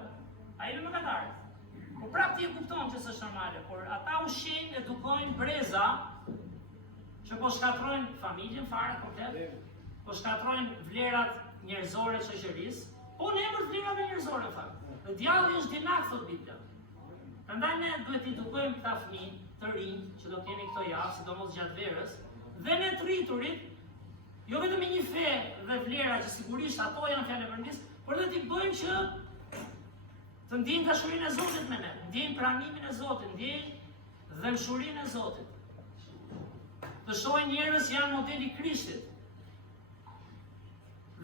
Ai jemi mëkatar. Po prapë ti e kupton që s'është normale, por ata ushqejnë, edukojnë breza që po shkatrojnë familjen fare komplet, po shkatrojnë vlerat njerëzore të shoqërisë, po në emër të vlerave njerëzore fakt. Dhe djalli është dinak, thot Bibla. Prandaj ne duhet t'i edukojmë këta fëmijë të rinj që do kemi këto javë, sidomos gjatë verës, dhe ne të rriturit, jo vetëm me një fe dhe vlera që sigurisht ato janë fjalë perëndisë, por dhe t'i bëjmë që të ndjejnë dashurinë e Zotit me ne, ndjejnë pranimin e Zotit, ndjejnë dëmshurinë e Zotit. Të shohin njerëz janë modeli Krishtit.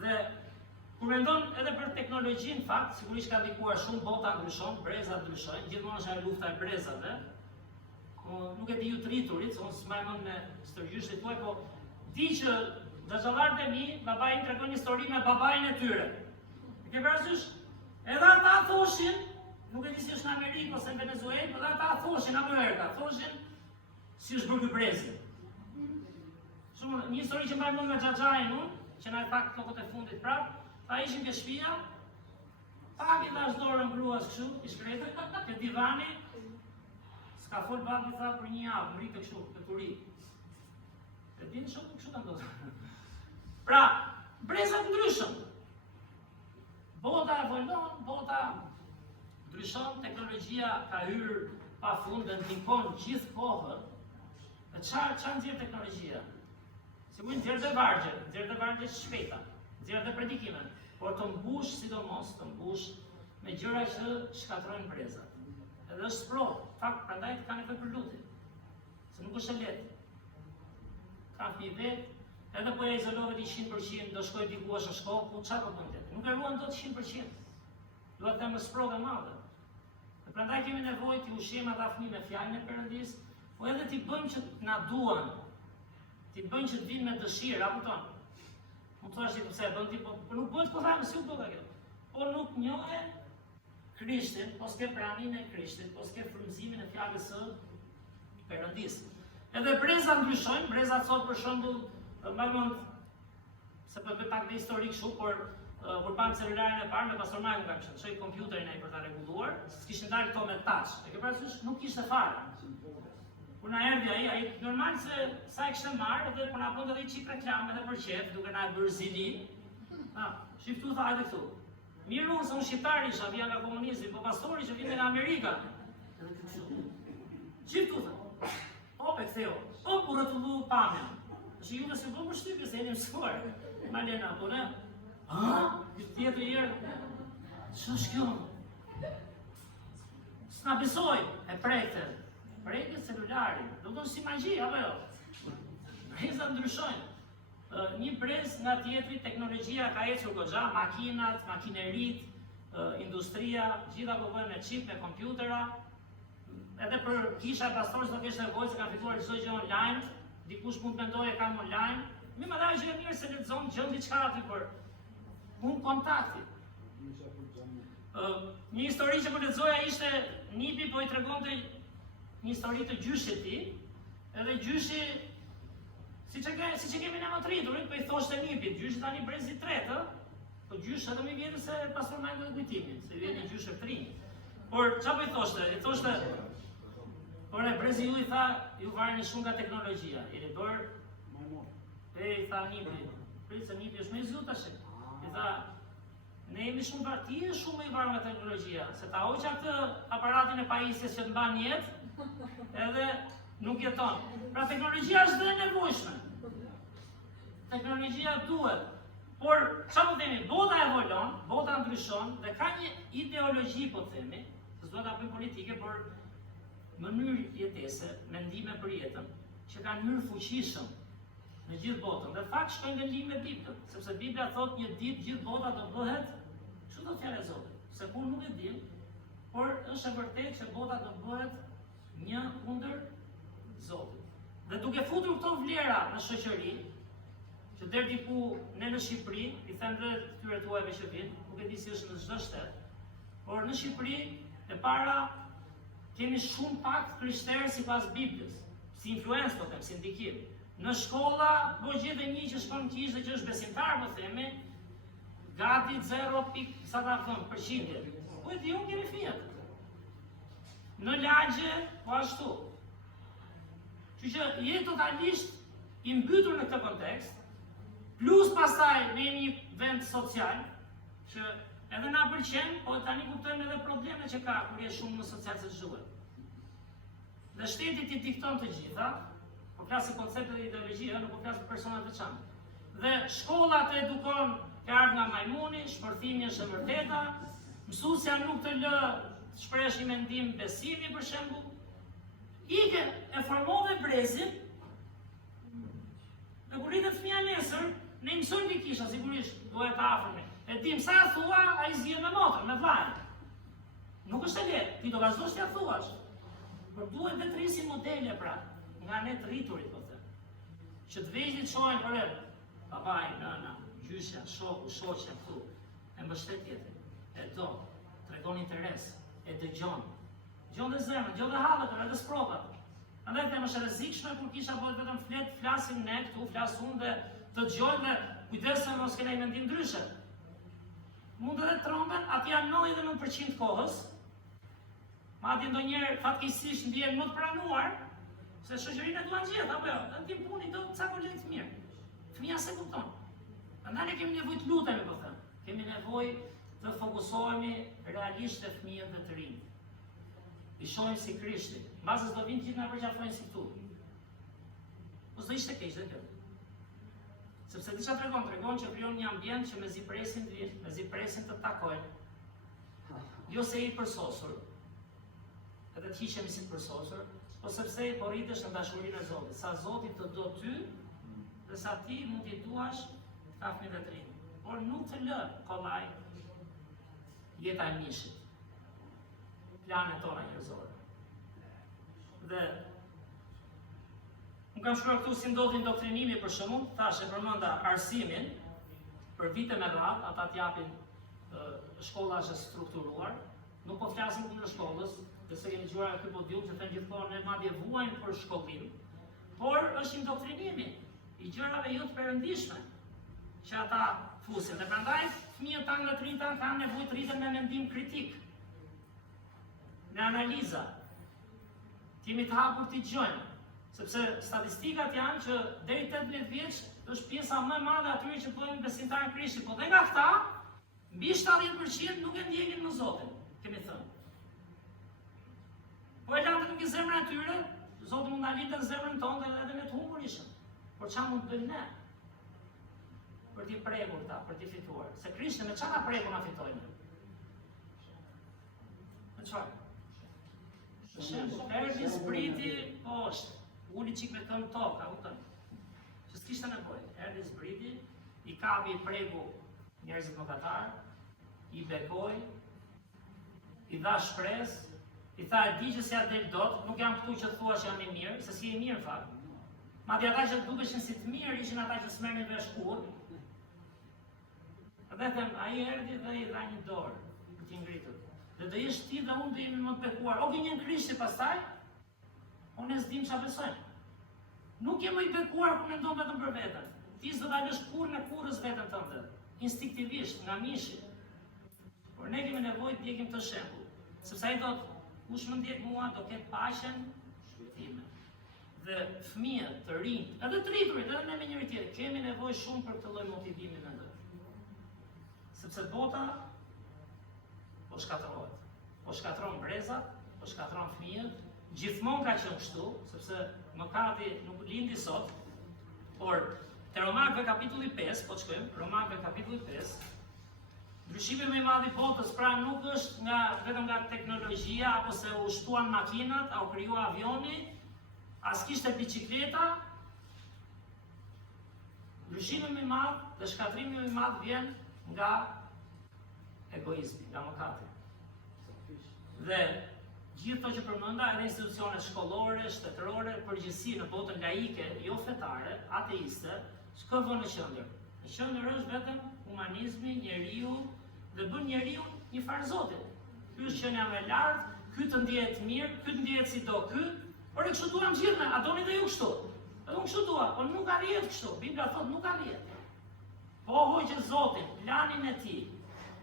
Dhe kur mendon edhe për teknologjinë, në fakt, sigurisht ka ndikuar shumë, bota ndryshon, brezat ndryshojnë, gjithmonë është ajo lufta e brezave. Nuk e di ju të rriturit, unë s'mbaj mend me stërgjyshit tuaj, po di që daxhallarët e mi, babai im tregon një histori me babain e tyre. E ke parasysh? Edhe ata thoshin, nuk e di si është në Amerikë ose në Venezuelë, edhe ata thoshin, apo herë, thoshin si është bërë ky brezi. Shumë një histori që mbaj mend me xhaxhain unë, që na e pak kokët e fundit prap, ta ishin ke shtëpia, pak i dash dorën gruas kështu, i shkretë, ke divani, s'ka fol babi tha për një javë, më rritë kështu, të turi. E dinë shumë kështu të ndodhë. Pra, brezat ndryshëm. Bota evolon, bota ndryshon, teknologjia ka hyrë pa fund dhe ndikon gjithë kohën. Dhe çfarë nxjerr teknologjia? Sigurisht nxjerr dhe vargje shpejta, nxjerr dhe predikime, por të mbush sidomos, të mbush me gjëra që shkatrojnë brezat. Edhe është sprovë, fakt, prandaj kanë nevojë për lutje. Se nuk është e lehtë. Ka fëmijë vet, edhe po e izolove ti 100%, do shkoj diku në shkollë, po çfarë po bën ti? Nuk e ruan dot 100%. duhet të më sprovë e madhe. Dhe prandaj kemi nevojë të ushqejmë ata fëmijë me fjalën e Perëndis, po edhe t'i bëjmë që na duan, t'i bëjmë që të vinë me dëshirë, a kupton? Mund të thash ti pse e bën ti, po nuk bëhet po thamë si u bë kjo. Po nuk njohë Krishtin, po s'ke praninë e Krishtit, po s'ke frymëzimin e fjalës së Perëndis. Edhe breza ndryshojnë, brezat sot për shembull, mbaj mend se po bëj pak historik kështu, por kur pam celularin e parë me pastor Majku kam qenë, çoj kompjuterin ai për ta rregulluar, s'kishin dalë këto me touch. E ke parasysh, nuk kishte fare. Kur na erdhi ai normal se sa e kishte marrë dhe po na bënte edhe çik reklame edhe për qef, duke na bërë zili. Shiftu tha edhe këtu. Mirë unë se unë shqiptar isha, vija nga komunizmi, po pastori që vinte nga Amerika. Shiftu tha. Po pe ktheu. Po ku rrotullu pamja. Që juve se po për shtypje se jeni mësuar. Malena, po ne? Tjetë i herë. Që është kjo? S'na besoj, e prekte. Prekte celulari. Do të si magji, apo jo? Brezat ndryshojnë. Një brez nga tjetri, teknologjia ka ecur goxha, makinat, makinerit, industria, gjitha po bëhen me chip, me kompjutera. Edhe për kisha e pastorit do kesh nevojë se ka fituar çdo gjë online, dikush mund mendojë e kam online. Mi më dha gjë e mirë se lexon gjën diçka aty për mund kontakti. Një histori që po lexoja ishte nipi po I tregonte një histori të gjyshit ti, edhe gjyshi siç e kemi ne më të rriturit, po I thoshte nipit, gjyshi tani brezi I tretë, po gjysh edhe më vjen se pastor Majku dhe kujtimi, se vjen një gjysh e rinj. Por çfarë po I thoshte? I thoshte por e brezi ju I tha, ju vareni shumë nga teknologjia. I bër I tha nipi, prit se nipi është me zgjut tash. I tha, ne jemi shumë parti e shumë I varur nga teknologjia, se ta hoqja këtë aparatin e pajisjes që të mban jetë, edhe nuk jeton. Pra teknologjia është dhe e nevojshme. Teknologjia duhet. Por çfarë po themi, bota evolon, bota ndryshon dhe ka një ideologji po themi, se s'do ta bëjmë politike, por mënyrë jetese, mendime për jetën, që kanë mënyrë fuqishëm në gjithë botën. Dhe fakt shkojnë në lidhje me Biblën, sepse Bibla thot një ditë gjithë bota do bëhet, çu do fjala e Zotit, se kur nuk e dim, por është e vërtetë që bota do bëhet një kundër Zotit. Dhe duke futur këto vlera në shoqëri, që deri diku ne në Shqipëri, I them dhe këtyre tuajve që vinë, nuk e di si është në çdo shtet, por në Shqipëri e para kemi shumë pak krishterë sipas Biblës, si influencë po them, si ndikim. Në shkolla, po gjetë një që shkon kish dhe që është besimtar, po themi, gati 0.% Po e di unë kemi fjet. Në lagje, po ashtu. Që je totalisht I mbytur në këtë kontekst, plus pastaj në një vend social, që edhe na pëlqen, po tani kuptojmë edhe problemet që ka kur je shumë në social se ç'duhet. Dhe shteti ti dikton të gjitha, po flas si koncepte dhe ideologji, nuk po flas për persona të veçantë. Dhe shkolla të edukon të ardhë nga majmuni, shpërthimi është e vërteta, mësuesja nuk të lë të shpresh një mendim besimi për shembull. Ike e formove brezin, dhe kur rritet fëmia nesër, ne I mësojmë ti kisha, sigurisht duhet afërmi. E dim sa ja thua, ai zgjedh me motor, me vllajën. Nuk është e lehtë, ti do vazhdosh t'ia thuash. Por duhet të rrisim modele pra, nga ne të rriturit po them. Që të vegjëlit shohin për babai, nëna, gjyshja, shoku, shoqja këtu, e mbështet tjetrin, e do, tregon interes, e dëgjon. Dëgjon dhe zemrën, dëgjon dhe hallet, edhe sprovat. Andaj them është e rrezikshme kur kisha bëhet vetëm flasim ne këtu, flas unë dhe të dëgjojnë dhe kujdesem mos keni mendim ndryshe. Mund edhe tromben, aty janë 99% kohës. Madje ndonjëherë fatkeqësisht ndjen më të pranuar, se shoqërinë e duan gjithë, apo jo? Në tim puni do ca kolegë të mirë. Fëmia se kupton. Prandaj ne kemi nevojë të lutemi, po them. Kemi nevojë të fokusohemi realisht te fëmijët dhe të rinj. I shohim si Krishti. Mbase do vinë gjithë na përqafojnë si këtu. Po s'do ishte keq dhe kjo. Sepse diçka tregon që krijon një ambient që mezi presin të takojnë. Jo se I përsosur, edhe të hiqemi si të përsosur, po sepse po rritesh në dashurinë e Zotit. Sa Zoti të do ty, dhe sa ti mund t'i duash ka fëmijët e rinj. Por nuk të lë kollaj jeta e mishit, planet tona njerëzore. Dhe më kam shkruar këtu si ndodhi indoktrinimi për shembull, tash e përmenda arsimin për vite me radhë, ata t'japin shkolla është strukturuar, nuk po flasim kundër shkollës, dhe se kemi dëgjuar ky podium që thënë gjithmonë ne madje vuajnë për shkollim, por është indoktrinimi i gjërave jo të perëndishme që ata fusin. Dhe prandaj fëmijët tanë nga 30 kanë nevojë të rriten me mendim kritik, me analiza. Jemi të hapur t'i dëgjojmë, sepse statistikat janë që deri 18 vjeç është pjesa më e madhe atyre që bëhen besimtarë në Krishtin, po dhe nga këta, mbi 70% nuk e ndjekin në Zotin, kemi thënë. Po e lanë nuk i zemrën atyre, Zoti mund na lidhë në zemrën tonë edhe me të humbur ishëm. Por çfarë mund të bëjmë ne? Për t'i prekur ta, për t'i fituar. Se Krishti me çfarë na preku na fitojnë? Me çfarë? Për shembull, erdhi zbriti poshtë, uli çik me këmbë tokë, a kupton? Që s'kishte nevojë. Erdhi zbriti, i kapi i preku njerëzit mëkatar, i bekoi, i dha shpresë, i tha e di që si a del dot, nuk jam këtu që të thua që jam i mirë, se si i mirë fakt. Madje ata që dukeshin si të mirë ishin ata që s'merrnin vesh kurrë. Dhe them, ai erdhi dhe i dha një dorë, t'i ngritur. Dhe do jesh ti dhe unë do jemi më të bekuar. O gjenjen Krishti pastaj, unë e s'dim ç'a besoj. Nuk je më i bekuar kur mendon vetëm për veten. Ti s'do ta lësh kurrë në kurrës veten tënde, instinktivisht, nga mishi. Por ne kemi nevojë të ndjekim këtë shembull, sepse ai thotë, kush më ndjek mua do ketë paqen time. Dhe fëmijët, të rinjt, edhe të rriturit, edhe ne me njëri tjetër, kemi nevojë shumë për këtë lloj motivimi në ndër. Sepse bota po shkatërrohet. Po shkatron brezat, po shkatron fëmijët, gjithmonë ka qenë kështu, sepse mëkati nuk lindi sot, por te Romakëve kapitulli 5, po të shkojmë, Romakëve kapitulli 5, ndryshimi më i madh i botës pra nuk është vetëm nga teknologjia apo se u shtuan makinat, apo krijua avioni, as kishte bicikleta. Ndryshimi më i madh dhe shkatrimi më i madh vjen nga egoizmi, nga mëkati. Dhe gjithë to që përmenda, edhe institucionet shkollore, shtetërore, përgjithësi në botën laike, jo fetare, ateiste, çka vën në qendër. Në qendër është vetëm humanizmi, njeriu, dhe bën njeriu një farë Zotit. Ky është qenia më e lartë, ky të ndihet mirë, ky të ndihet si do ky, por e kështu duam gjithë ne, a doni dhe ju kështu? Edhe unë kështu dua, por nuk arrihet kështu. Bibla thotë nuk arrihet. Po hoqë Zotin, planin e tij,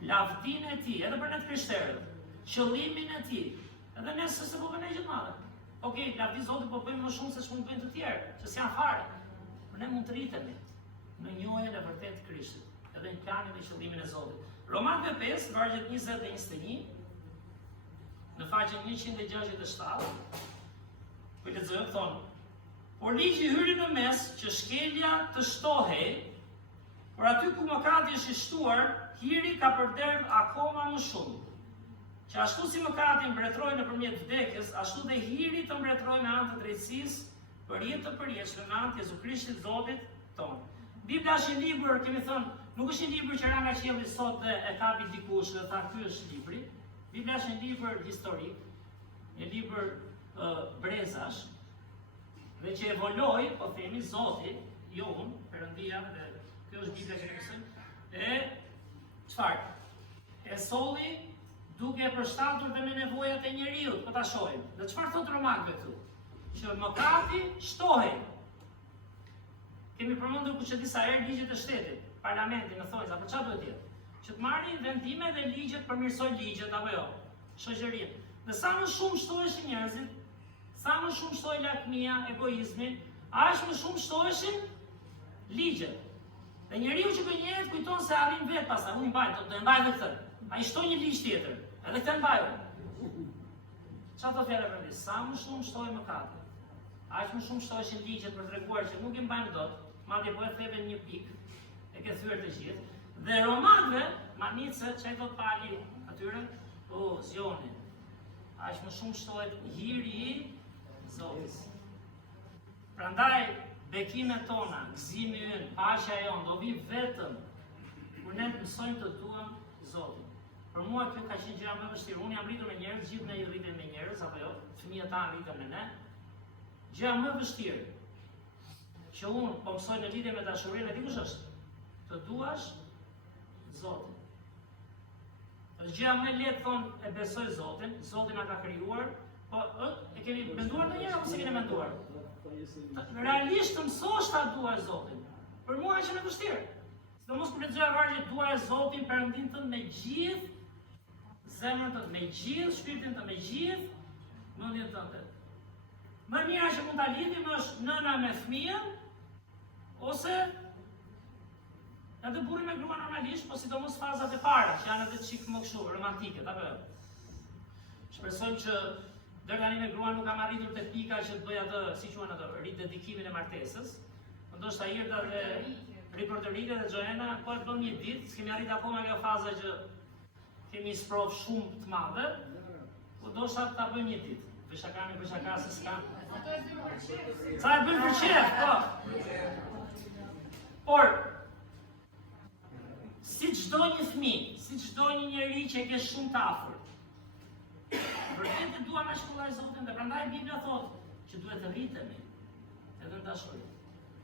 lavdinë e tij, edhe për ne të krishterët, qëllimin e tij, edhe ne se po bëjmë gjë të madhe. Okej, lavdi Zotit po bëjmë më shumë se ç'mund bëjnë të tjerë, që s'janë fare. Por ne mund të rritemi në njohjen e vërtetë të Krishtit, edhe në planin dhe qëllimin e Zotit. Romakëve 5, vargjet 20 dhe 21, në faqen 167, për lexojmë thonë, por ligji hyri në mes që shkelja të shtohej, por aty ku mëkati është i shtuar, hiri ka përderdh akoma më shumë. Që ashtu si mëkati mbretëroi nëpërmjet vdekjes, ashtu dhe hiri të mbretërojë me anë të drejtësisë për jetë të përjetshme me anë të Jezu Krishtit Zotit tonë. Bibla është një libër, kemi thënë, nuk është një libër që ra nga qielli sot dhe e kapi dikush dhe tha ky është libri. Bibla është një libër historik, një libër brezash, dhe që evoloi, po themi, Zoti, jo unë, Perëndia, dhe kjo është Bibla që ne mësojmë, e çfarë? E solli duke e përshtatur dhe me nevojat e njeriu, po ta shohim. Dhe çfarë thotë Romakëve këtu? Që mëkati shtohej. Kemi përmendur ku që disa herë ligjet e shtetit, parlamenti në thonjza, për çfarë duhet jetë? Që të marrin vendime dhe ligjet përmirësojnë ligjet apo jo? Shoqërinë. Dhe sa më shumë shtoheshin njerëzit, sa më shumë shtoi lakmia, egoizmi, aq më shumë shtoheshin ligjet. Dhe njeriu që bënjëherë kujton se arrin vet pastaj, unë mbaj, do të mbaj edhe këtë. Ai shtoi një ligj tjetër, edhe këtë mbaj. Çfarë do fjala për sa më shumë shtoi mëkati. Aq më shumë shtoheshin ligjet për treguar që nuk i mbajnë dot, madje po e theben një pikë, e ke thyer të gjithë. Dhe Romakëve, manice, çai do të pali atyre, o Zioni. Aq më shumë shtohet hiri i Zotit. Prandaj bekimet tona, gëzimi ynë, paqja jon do vi vetëm kur ne mësojmë të duam Zotin. Për mua kjo ka qenë gjëja më e vështirë. Unë jam rritur me njerëz, gjithë ne i rritem me njerëz, apo jo? Fëmijët tanë rriten me ne. Gjëja më e vështirë që unë po mësoj në lidhje me dashurinë, e di kush është? Të duash Zotin. Është gjëja më e lehtë thonë e besoj Zotin, Zoti na ka krijuar, po e kemi menduar ndonjëherë apo s'e keni menduar? Realisht të mësosh ta duash Zotin. Për mua është më vështirë. Sidomos kur lexoj vargje duaja Zotin Perëndin tënd me gjithë zemrën tënde, me gjithë shpirtin tënd, me gjithë mendjen tënde. Më mira që mund ta lidhim është nëna me fëmijën ose edhe burri me grua normalisht, po sidomos fazat e para, që janë edhe çik më kështu romantike, apo jo? Shpresojmë që deri tani me gruan nuk kam arritur te pika që të bëj atë, si quhen ato, ridedikimin e martesës. Ndoshta Irda dhe Riporterika dhe Joena po e bën një ditë, s'kemi arritur akoma kjo faza që kemi sprov shumë të madhe, po ndoshta ta bëjmë një ditë. Për shaka se s'kam. Sa e bën për qef, po. Por, si çdo një fëmijë, si çdo një njeri që e ke shumë të afër, vërtet e dua me shkollaj Zotin, dhe prandaj Biblia thotë që duhet të rritemi edhe në dashuri.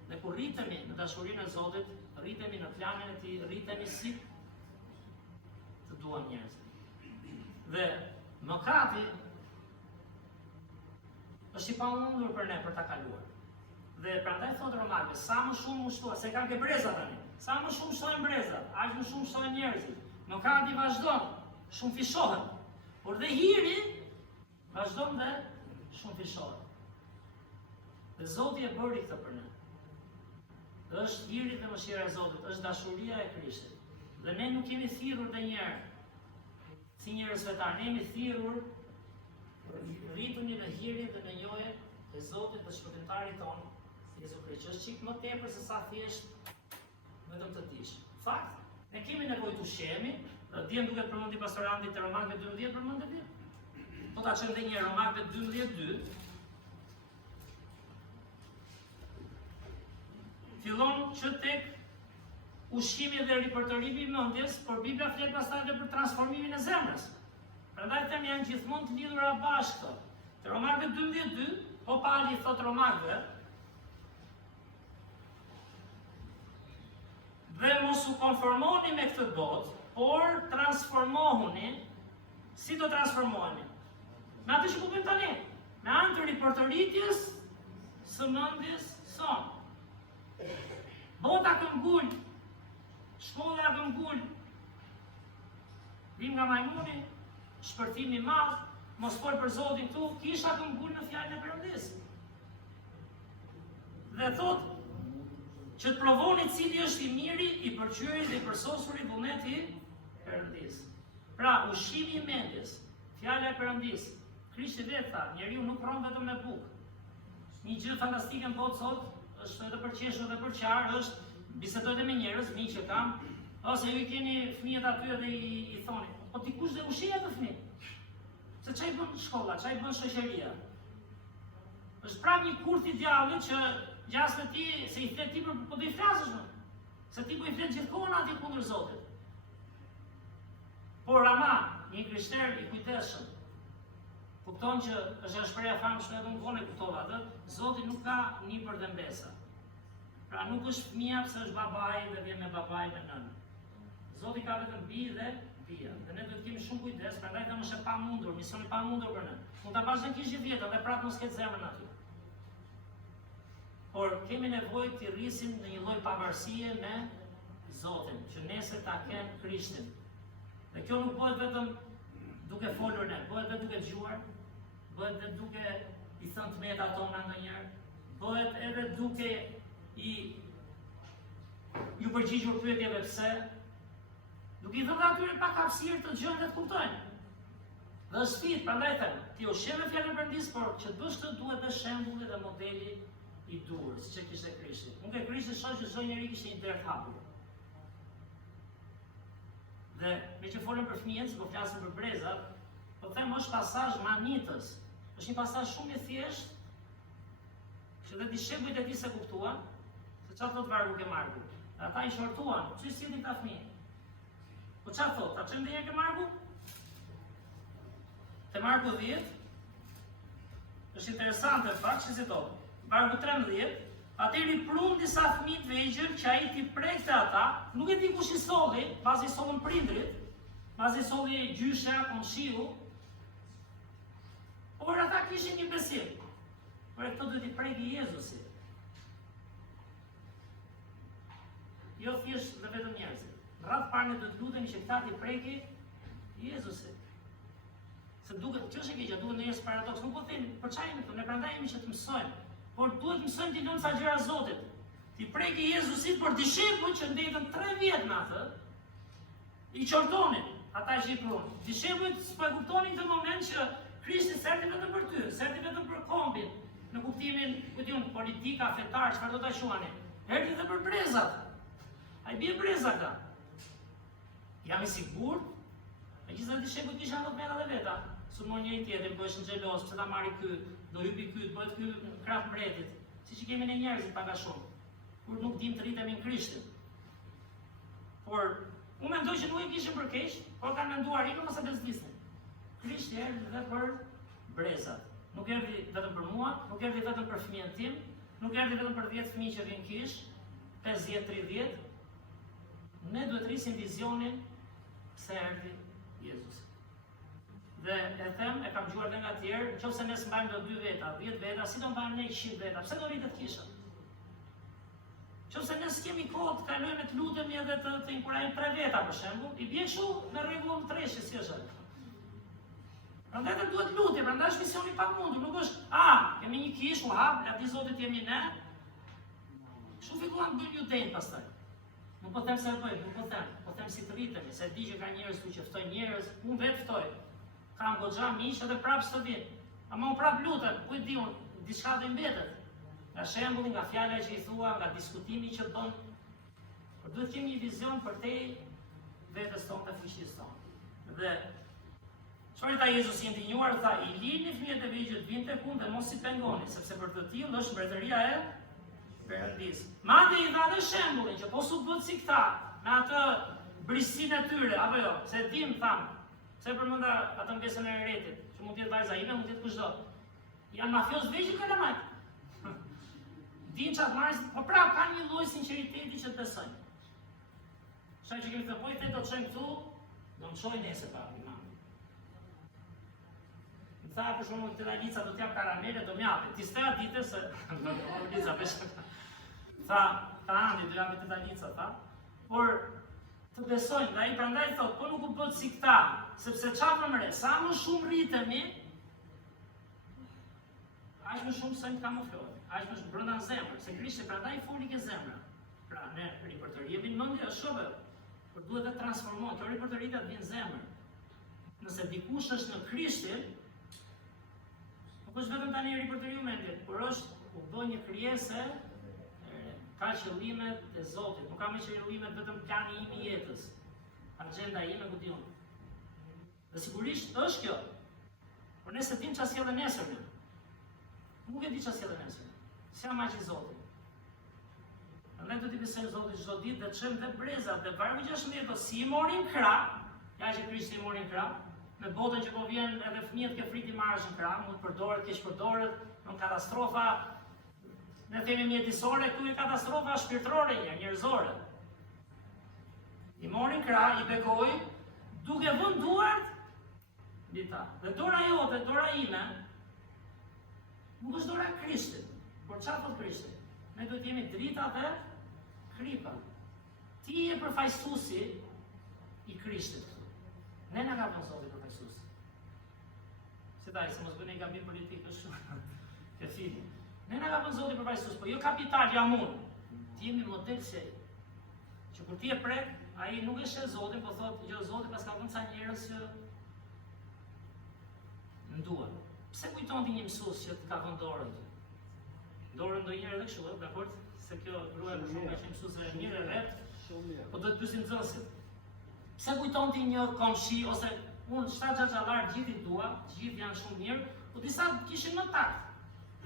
Dhe kur rritemi në dashurinë e Zotit, rritemi në planin e Tij, rritemi si të duam njerëzit. Dhe mëkati është i pamundur për ne për ta kaluar. Dhe prandaj thotë Romakëve, sa më shumë ushtohet, se kanë ke breza tani. Sa më shumë shtojnë brezat, aq më shumë shtojnë njerëzit. Mëkati vazhdon, shumë fishohet. Por dhe hiri vazhdon dhe shumë fishohet. Dhe Zoti e bëri këtë për ne. Është hiri dhe mëshira e Zotit, është dashuria e Krishtit. Dhe ne nuk jemi thirrur ndonjëherë si njerëz vetar, ne jemi thirrur rrituni në hiri dhe në njohje të Zotit të shpëtimtarit tonë, Jezu Krisht, që është çik më tepër se sa thjesht vetëm të dish. Fakt, ne kemi nevojë të ushqehemi, dihem duke përmendur pastorantit të Romakëve 12 përmendet ti? Po ta çojmë edhe një herë Romakëve 12:2. Fillon që tek ushqimi dhe ripërtorimi i mendjes, por Biblia flet pastaj edhe për transformimin e zemrës. Prandaj them janë gjithmonë të lidhura bashkë. Te Romakëve 12:2, po Pauli thot Romakëve, dhe mos u konformoni me këtë botë, por transformohuni. Si do transformoheni? Me atë që po bëjmë tani, me anë të ripërtoritjes së mendjes sonë. Bota këmbgul, shkolla këmbgul, vim nga majmuni, shpërtimi madh, mos fol për Zotin këtu, kisha këmbgul në fjalën e Perëndis. Dhe thotë që të provoni cili është i miri, i pëlqyeri dhe i përsosur i vullneti i Perëndis. Pra, ushqimi i mendjes, fjala e Perëndis, Krishti vetë tha, njeriu nuk rron vetëm me bukë. Një gjë fantastike në botë sot është edhe për qeshur dhe për qarë, është bisedojnë me njerëz, miq që kam, ose ju i keni fëmijët aty edhe i thoni, po dikush dhe ushqeja të fëmijë. Se çai bën shkolla, çai bën shoqëria. Është prapë një kurth i djallit që gjasë ti, se i flet ti po do i flasësh më. Se ti po i flet gjithkohon aty kundër Zotit. Por ama, një krishter i kujdesshëm, kupton që është shpreha famshme edhe unë vonë e kuptova atë, Zoti nuk ka nipër dhe mbesa. Pra nuk është fëmia pse është babai dhe vjen me babai me nënë. Zoti ka vetëm bijë dhe bija. Dhe ne duhet të kemi shumë kujdes, prandaj them është e pamundur, misioni i pamundur për ne. Mund ta bash në kishë vjetë dhe prapë mos ketë zemrën aty. Por kemi nevojë të rrisim në një lloj pavarësie me Zotin, që nesër ta kenë Krishtin. Dhe kjo nuk bëhet vetëm duke folur ne, bëhet edhe duke dëgjuar, bëhet edhe duke i thënë të meta tona ndonjëherë, bëhet edhe duke ju përgjigjur pyetjeve pse, duke i thënë atyre pak hapësirë të dëgjojnë dhe të kuptojnë. Dhe është sfidë, prandaj them, ti ushqem me fjalën e Perëndis, por që të bësh këtë duhet dhe shembulli dhe modeli i dur, siç e kishte Krishti. Unë ke Krishti shoh që çdo njeri kishte një derë të hapur. Dhe me që folëm për fëmijët, po flasim për brezat, po them është pasazh manitës. Është një pasazh shumë i thjeshtë, që dhe dishepujt e tij se kuptuan, se çfarë thot vargu ke marrë. Ata i shortuan, çu silli ta fëmijë. Po çfarë thot? Ta çojmë edhe ke Marku? Te Marku 10. Është interesante fakt që si thot. Marku 13, atëri prun disa fëmijë të vegjël që ai ti prekte ata, nuk e di kush i solli, pasi sollën prindrit, pasi solli gjysha, komshiu. Por ata kishin një besim. Por e këto duhet i preki Jezusi. Jo thjesht dhe vetëm njerëzit. Në radhë parë ne do të lutemi që këta t'i preki Jezusi. Se duket, që është e keqja, duket ndonjëherë paradoks, nuk po themi, për çfarë jemi këtu, ne prandaj jemi që të mësojmë. Por duhet mësojmë t'i lëmë sa gjëra Zotit. T'i preki Jezusit, por dishepujt që ndetën 3 vjet me atë, i qortonin ata që i prunë. Dishepujt s'po e kuptonin këtë moment që Krishti serti vetëm për ty, serti vetëm për kombin, në kuptimin, ku diun, politika, fetar, çfarë do ta quani. Erdhi edhe për brezat. Ai bie breza këta. Jam i sigurt, megjithatë dishepujt kishin ato mera dhe veta. Sulmon njëri tjetrin, bëheshin xhelos, pse ta marri ky, do hypi ky, bëhet ky krah mbretit. Siç i kemi ne njerëzit pak a shumë. Kur nuk dim të rritemi në Krishtin. Por unë mendoj që nuk e kishin për keq, por kanë menduar i mos e bezdisnin. Krishti erdhi edhe për brezat. Nuk erdhi vetëm për mua, nuk erdhi vetëm për fëmijën tim, nuk erdhi vetëm për 10 fëmijë që vin kish, 50, 30. Ne duhet rrisim vizionin se erdhi Jezusi. Dhe e them, e kam gjuar dhe nga tjerë, nëse ne s'mbajmë do 2 veta, 10 veta, si do mbajmë ne 100 veta, pse do rritet kisha? Nëse ne s'kemi kohë të kalojmë të lutemi edhe të inkurajojmë 3 veta për shembull, i bie kështu në rregull treshi si është. Prandaj ne duhet lutje, prandaj është misioni pa mundur, nuk është, kemi një kish, u hap, ja di Zotit jemi ne. Kështu filluan të bëjnë judejnë pastaj. Nuk po them se e bëjmë, nuk po them si të rritemi, se di që ka njerëz këtu që ftojnë njerëz, unë vetë ftoj. Kam goxha miq edhe prapë s'të vin. Ama unë prapë lutem, ku e di unë, diçka do i mbetet. Nga shembulli, nga fjala që i thua, nga diskutimi që bën. Por duhet kemi një vizion për te vetes tonë dhe fuqisë tonë. Dhe çfarë tha Jezusi i ndinjuar, tha, i lini fëmijët e vegjël të vinë tek unë dhe mos i pengoni, sepse për të tillë është mbretëria e Perëndis. Madje i dha dhe shembullin që po su bëhet si këta, me atë brisinë e tyre, apo jo, se dim tham, se përmenda atë mbesën e Eretit, që mund të jetë vajza ime, mund të jetë kushdo. Janë mafios vegjël kalamajt. Din çfarë marrin, po prapë kanë një lloj sinqeriteti që të besojnë. Sa që kemi të po i the do të çojmë këtu, do të çojmë nesër pa imam. Më tha për shembull te Dalica do të jap karamele, do më japë. Ti s'ta ditë se Dalica bësh. Tha, Andi do jam te Dalica, tha. Por të besojnë, dhe ai prandaj thotë, po nuk u bët si këta, sepse çfarë më re, sa më shumë rritemi, aq më shumë sa të kamuflohet, aq më shumë brenda zemrës, se Krishti prandaj foli ke zemra. Pra ne ripërtëri jemi në mendje, është shumë, por duhet të transformohet, kjo ripërtëria të vinë zemër. Nëse dikush është në Krishtin, nuk është vetëm tani ripërtëriu mendje, por është u bë një krijesë ka qëllimet e Zotit, nuk ka më qëllimet vetëm plani im i jetës, agjenda ime ku diun. Dhe sigurisht është kjo, por nëse dim çfarë sjellë nesër, nuk e di çfarë sjellë nesër. S'jam aq i Zotit. Prandaj do t'i besojmë Zotit çdo ditë dhe të çojmë dhe brezat, dhe vargu 16 si i morin krah, ja që Krishti i morin krah, në botën që po vjen edhe fëmijët ke frikë marrësh në krah, mund të përdoret, keq përdoret, në katastrofa. Ne themi mjedisore, këtu e katastrofa shpirtërore njerëzore. I morin krah, i bekoj, duke vënë duart mbi ta. Dhe dora jote, dora ime, nuk është dora e Krishtit. Por çfarë thot Krishti? Ne duhet jemi drita dhe kripa. Ti je përfaqësuesi i Krishtit këtu. Ne na ka Zoti përfaqësuesi. Se dai, se mos bëni gabim politik është ke fini. Ne na ka Zoti përfaqësues, po jo kapital jam unë. Ti jemi model se që kur ti e prek, ai nuk e sheh Zotin, po thotë, jo Zoti pas ka vënë ca njerëz që nduan. Pse kujton ti një mësues që të ka vënë dorën? Dorën ndonjëherë edhe kështu, dakord? Se kjo gruaja për shkak të mësuesve e mirë e vet, po do të pyesim nxënësit. Pse kujton ti një komshi ose unë 7 xhaxhallar gjithë i dua, gjithë janë shumë mirë, po disa kishin më takt.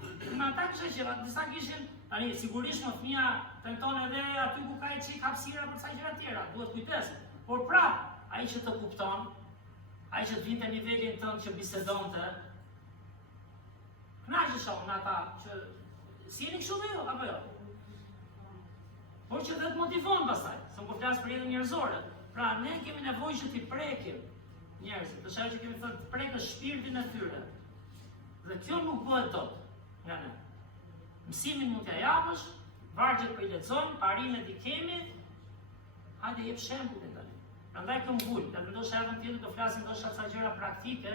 Në ata kisha që disa kishin, tani sigurisht në fëmia tenton edhe aty ku ka i çik hapësira për sa gjëra tjera, duhet kujdes. Por prap, ai që të kupton, ai që të vinte nivelin tënd që bisedonte, kënaqesha unë ata që si jeni kështu dhe jo, apo jo? Por që dhe të motivon pastaj, se më po flas për jetën njerëzore. Pra ne kemi nevojë që t'i prekim njerëzit, për shkak që kemi thënë të prekësh shpirtin e tyre. Dhe kjo nuk bëhet dot nga ne. Mësimin mund t'ja japësh, vargjet po i lexojmë, parimet i kemi, hajde jep shembullin tani. Prandaj këmbë vull, ta ndoshta javën tjetër do flasim ndoshta ca gjëra praktike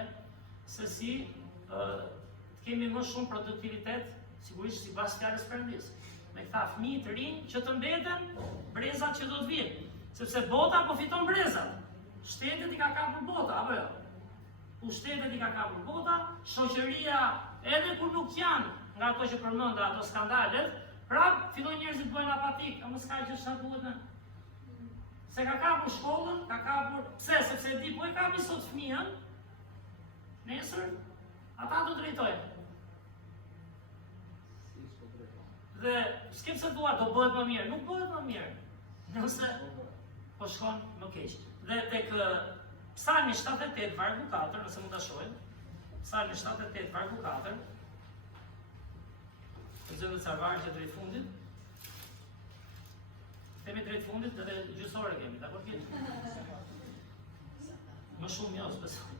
se si të kemi më shumë produktivitet, sigurisht sipas fjalës së Perëndisë. Me këta fëmijë të rinj që të mbeten brezat që do të vinë, sepse bota po fiton brezat. Shtetet i ka kapur bota, apo jo? Pushtetet i ka kapur bota, shoqëria edhe kur nuk janë nga ato që përmenda ato skandalet, prap fillojnë njerëzit bëjnë apatik, a mos ka gjë sa duhet. Se ka kapur shkollën, ka kapur, pse? Sepse e di po e kapi sot fëmijën, nesër ata do drejtojnë. Dhe s'kem se dua do bëhet më mirë, nuk bëhet më mirë. Nëse po shkon më keq. Dhe tek Psalmi 78 vargu 4, nëse mund ta shohim. Psalmi 78 vargu 4. Lexojmë sa vargje drejt fundit. Kemi drejt fundit edhe gjysore kemi, dakor kemi. Më shumë jo, besoj.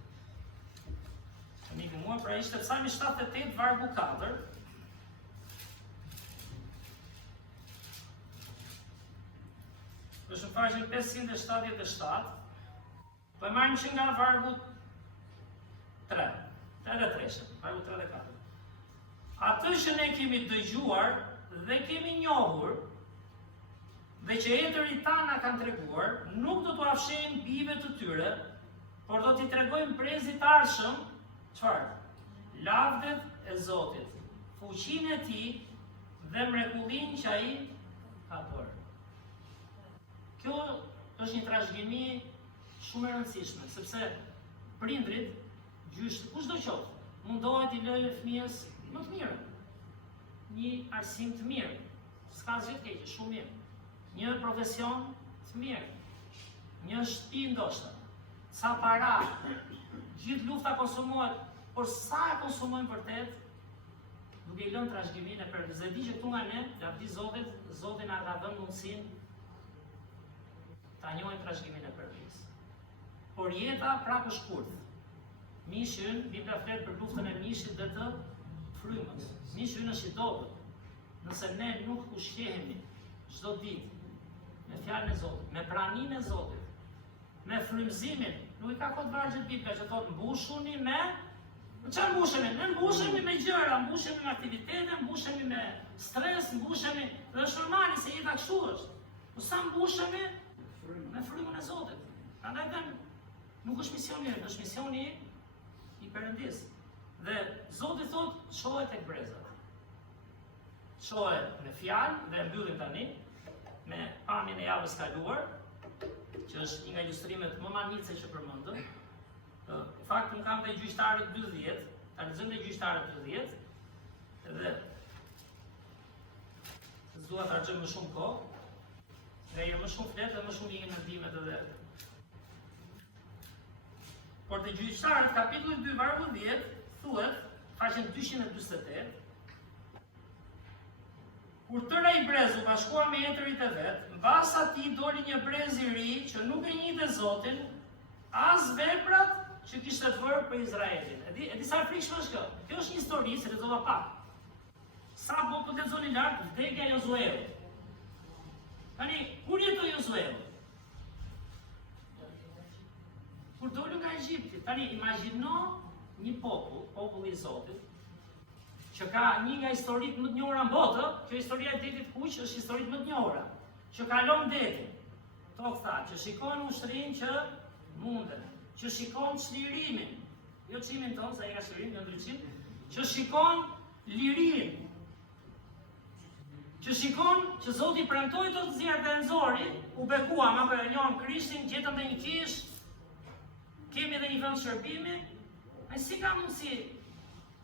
Miku mua, pra ishte Psalmi 78 vargu 4. Është në faqen 577, po e marrim që nga vargu 3, edhe 3, vargu 3 dhe 4. Atë që ne kemi dëgjuar dhe kemi njohur, dhe që etërit ta na kanë treguar, nuk do t'u afshejmë bijve të tyre, por do t'i tregojmë brezit arshëm, çfarë? Lavdet e Zotit, fuqinë e Tij dhe mrekullinë që ai ka bërë. Kjo është një trashëgimi shumë e rëndësishme, sepse prindrit, gjysh, kushdo qoftë, mundohet i lëjë fëmijës më të mirën, një arsim të mirë, s'ka asgjë të keqe, shumë mirë, një profesion të mirë, një shtëpi ndoshta, sa para, gjithë lufta konsumohet, por sa e konsumojmë vërtet, duke i lënë trashëgimin e Perëndisë. Dhe di që këtu nga ne, lavdi Zotit, Zoti na ka dhënë mundësinë ta njohim trashëgimin e Perëndisë. Por jeta prapë është shkurt. Mishi ynë, Bibla flet për luftën e mishit dhe të frymës. Mishi ynë është i dobët. Nëse ne nuk ushqehemi çdo ditë me fjalën e Zotit, me praninë e Zotit, me frymëzimin, nuk i ka kot vargjet Bibla që thotë mbushuni me çfarë mbushemi? Ne mbushemi me gjëra, mbushemi me aktivitete, mbushemi me stres, mbushemi, dhe është normale se jeta kështu është. Po sa mbushemi me frymën e Zotit. Prandaj them, nuk është misioni ynë, është misioni i Perëndisë. Dhe Zoti thotë, shohet tek brezat. Shohet me fjalë dhe mbyllim tani me pamjen e javës kaluar, që është një nga ilustrimet më manice që përmendëm. Në fakt, unë kam dhe gjyqtarët 12, ta lexojmë dhe gjyqtarët 12, dhe s'dua ta harxoj më shumë kohë, dhe më shumë flet dhe më shumë i mendimet edhe. Por te gjyqtarët kapitulli 2 vargu 10 thuhet, faqen 248, kur tëra i brez u bashkua me etërit e vet, mbas atij doli një brez i ri që nuk e njihte Zotin, as veprat që kishte të bërë për Izraelin. E di sa frikshme është kjo? Kjo është një histori, se lexova pak. Sa po lexoni lart vdekja e Josueut. Tani, kur jetoi Josueu? Kur doli nga Egjipti. Tani, imagjino një popull i Zotit, që ka një nga historitë më të njohura në botë, kjo historia e detit Kuq është historitë më të njohura, që kalon detin. Tokë tha, që shikon ushtrinë që munden, që shikon çlirimin, jo çlimin tonë, sa i ka çlirim, jo ndryshim, që shikon lirinë, që shikon që Zoti premtoi të zjarrt e nxori, u bekuam apo e njohëm Krishtin, gjetëm dhe një kish, kemi edhe një vend shërbimi, ai si ka mundësi?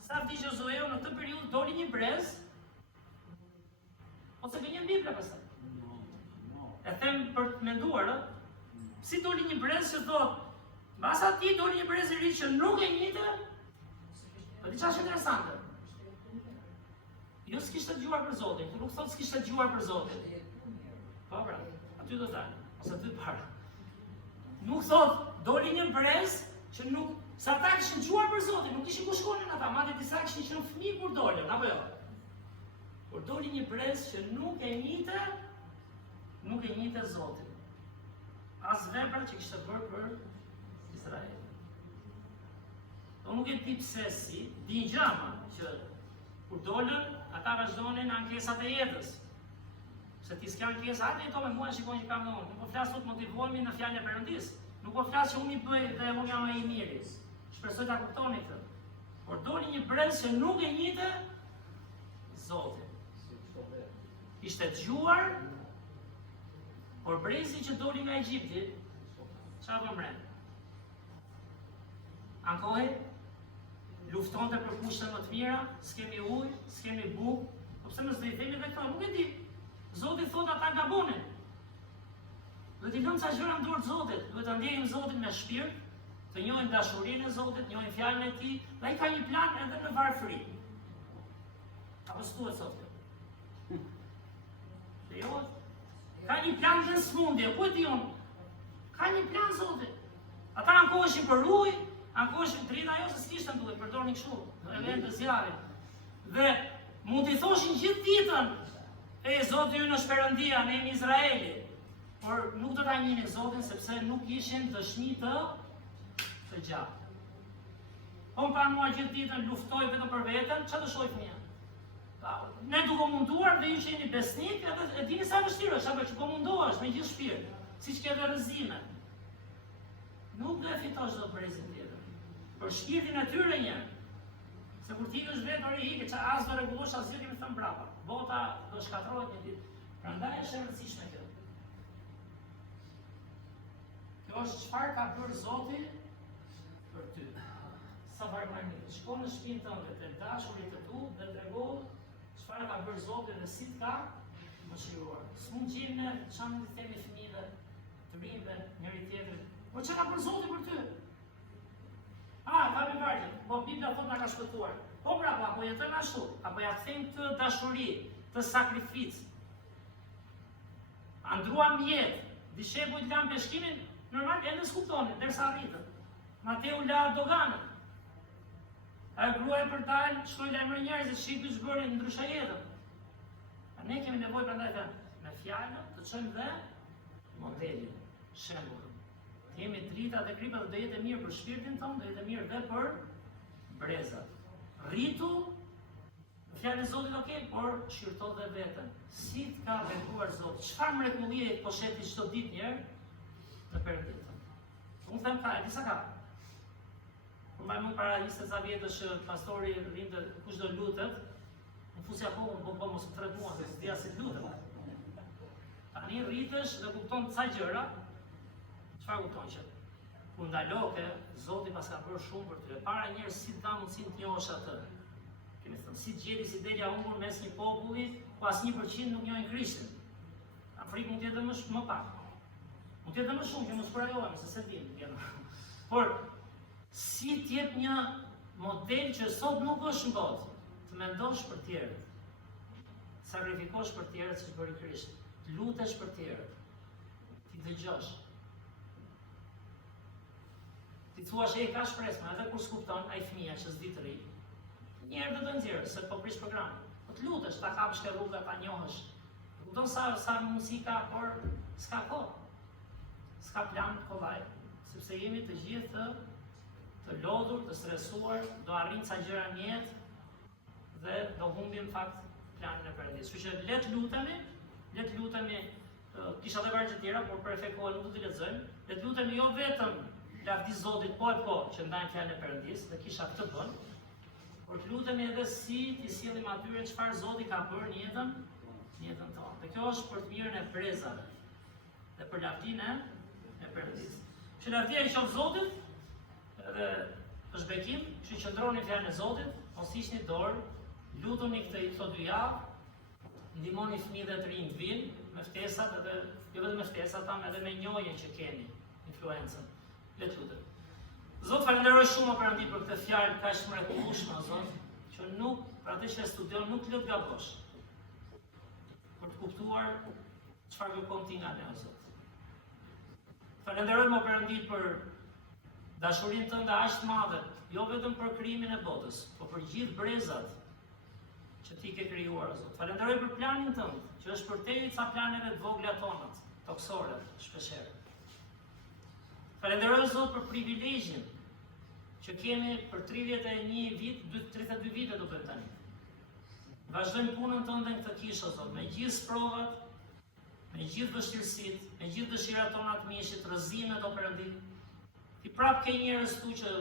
Sa vdi Josueu në këtë periudhë doli një brez, ose gënjen Bibla pastaj. E them për të menduar, Si doli një brez që thot, mbas atij doli një brez I ri që nuk e njihte, po diçka është interesante. Jo s'kishte dëgjuar për Zotin, kur nuk thot s'kishte dëgjuar për Zotin. Po pra, aty do dalë, ose aty para. Nuk thot, doli një brez që nuk, sa ata kishin dëgjuar për Zotin, nuk kishin ku shkonin ata, madje disa kishin qenë fëmijë kur dolën, apo jo? Kur doli një brez që nuk e njihte Zotin. As vepra që kishte bërë për Izrael. Do nuk e di pse si, di një gjama që kur dolën, ata vazhdonin ankesat e jetës. Se ti s'ka ankesa, hajde jeto me mua shikoj që kam unë. Nuk po flas sot motivohemi në fjalën e Perëndis. Nuk po flas që unë I bëj dhe unë jam ai I miri. Shpresoj ta kuptoni këtë. Por doli një brez që nuk e njihte Zotin. Ishte dëgjuar, por brezi që doli nga Egjipti, çfarë bën mren? Ankohej, luftonte për kushte më të mira, s'kemi ujë, s'kemi bukë, po pse mos do I themi vetë, nuk e di. Zoti thot ata gabonin. Duhet I lëmë ca gjëra në dorë të Zotit, duhet ta ndjejmë Zotin me shpirt, të njohim dashurinë e Zotit, njohim fjalën e Tij, dhe ai ka një plan edhe në varfëri. Apo s'duhet sot kjo? Jo, ka një plan në smundje, ku e di unë? Ka një plan Zoti. Ata ankoheshin për ujë, ankoheshin drita, jo se s'kishte ujë, përdornin kështu, në vend të zjarrit. Dhe mund t'i thoshin gjithë ditën, Zoti ynë është Perëndia, ne jemi Izraeli. Por nuk do ta njihnin Zotin sepse nuk ishin dëshmi të gjatë. Po më pranuar gjithë ditën luftoj vetëm për veten, çfarë do shoj fëmia? Ne duke munduar dhe ju që jeni besnik, edhe e dini sa vështirë është, apo që po mundohesh me gjithë shpirt, siç ke edhe rrezime. Nuk do e fitosh dot brezin tjetër. Për shpirtin e tyre një. Se kur ti ikësh vetë ori ike, që as do rregullosh as gjë më thën brapa. Bota do shkatërrohet një ditë. Prandaj është e rëndësishme kjo. Kjo është çfarë ka bërë Zoti për ty. Sa varmani, shko në shtëpinë tënde të dashurit të tu dhe trego çfarë ka bërë Zoti dhe si të ka mëshiruar. S'mund gjejmë çfarë mund të themi fëmijëve, të rinjve, njëri tjetrit. Po çka ka bërë Zoti për ty? Ka me vargje, po Biblia thot na ka shpëtuar. Po brapa, apo jetojmë ashtu, apo ja kthejmë të dashuri, të sakrificë. Andruam jetë, dishepujt lanë peshkimin, normal edhe s'kuptonin, derisa arritën. Mateu la doganën. A gruaj për dalë, shkoj lajmër njerëzit, shqipi zbërin ndryshe jetën. A ne kemi nevojë prandaj me fjalë të çojmë dhe modelin, shembullin. Jemi drita dhe kripat dhe do jetë mirë për shpirtin tonë, do jetë mirë dhe për brezat. Rritu, në fjalën e Zotit okej, por shqyrto dhe veten. Si të ka vepruar Zoti? Çfarë mrekullie po sheti çdo ditë njerë në Perëndin tonë? Unë them ka, disa ka. Por më para 20 vjetësh pastori rrinte kush do lutet, në fusja po mos më treguan se s'dia si lutet. Tani rritesh dhe kupton ca gjëra. Çfarë kupton që kur ndaloke, Zoti pas ka bërë shumë për ty. Para njerëz si ta mundësi të njohësh atë. Kemi thënë si gjeti si delja humbur mes një populli, ku as 1% nuk njohin Krishtin. Afrikë mund të jetë më pak. Mund të jetë më shumë, që mos prajohemi se se dim. Por si të jep një model që sot nuk është në botë, të mendosh për tjerët, sakrifikosh për tjerët siç bëri Krishti, të lutesh për tjerët, ti dëgjosh. Ti thuash ka shpresë, edhe kur s'kupton ai fëmia që s'di të ri. Një herë do të nxjerrë se po prish programin. Po të lutesh, ta kapësh ke rruga, ta njohësh. Kupton sa mundësi ka, por s'ka kohë. S'ka plan kollaj, sepse jemi të gjithë të lodhur, të stresuar, do arrijmë ca gjëra në jetë dhe do humbim në fakt planin e Perëndisë. Kështu që le të lutemi, kisha edhe vargje tjera, por për efekt kohë nuk do t'i lexojmë. Le të lutemi jo vetëm lavdi Zotit po që ndajmë fjalën e Perëndisë dhe kisha këtë bën, por të lutemi edhe si t'i sjellim atyre çfarë Zoti ka bërë në jetën tonë. Dhe kjo është për të mirën e brezave dhe për lavdinë e Perëndisë. Që lavdia i qoftë Zotit, edhe është bekim, që qëndroni fjalën e Zotit, mos hiqni dorë, lutuni këto 2 javë, ndihmoni fëmijët e të rinj të vinë me ftesat edhe jo vetëm me ftesat, edhe me njohjen që keni. influencën. Le të lutem. Zot, falenderoj shumë o Perëndi për këtë fjalë kaq të mrekullueshme, Zot, që nuk, për atë që e studion, nuk lë të gabosh. Për të kuptuar çfarë kërkon ti nga ne, Zot. Falenderoj o Perëndi për dashurinë tënde aq të madhe, jo vetëm për krijimin e botës, por për gjithë brezat që ti ke krijuar, Zot. Falenderoj për planin tënd, që është përtej ca planeve të vogla tona, toksore, shpeshherë. Falenderoj Zot për privilegjin që kemi për 31 vit, 32 vite do bëjmë tani. Vazhdojmë punën tënde në këtë kishë, Zot, me gjithë sprovat, me gjithë vështirësitë, me gjithë dëshirat tona të mishit, rrëzimet o Perëndi. Ti prap ke njerëz këtu që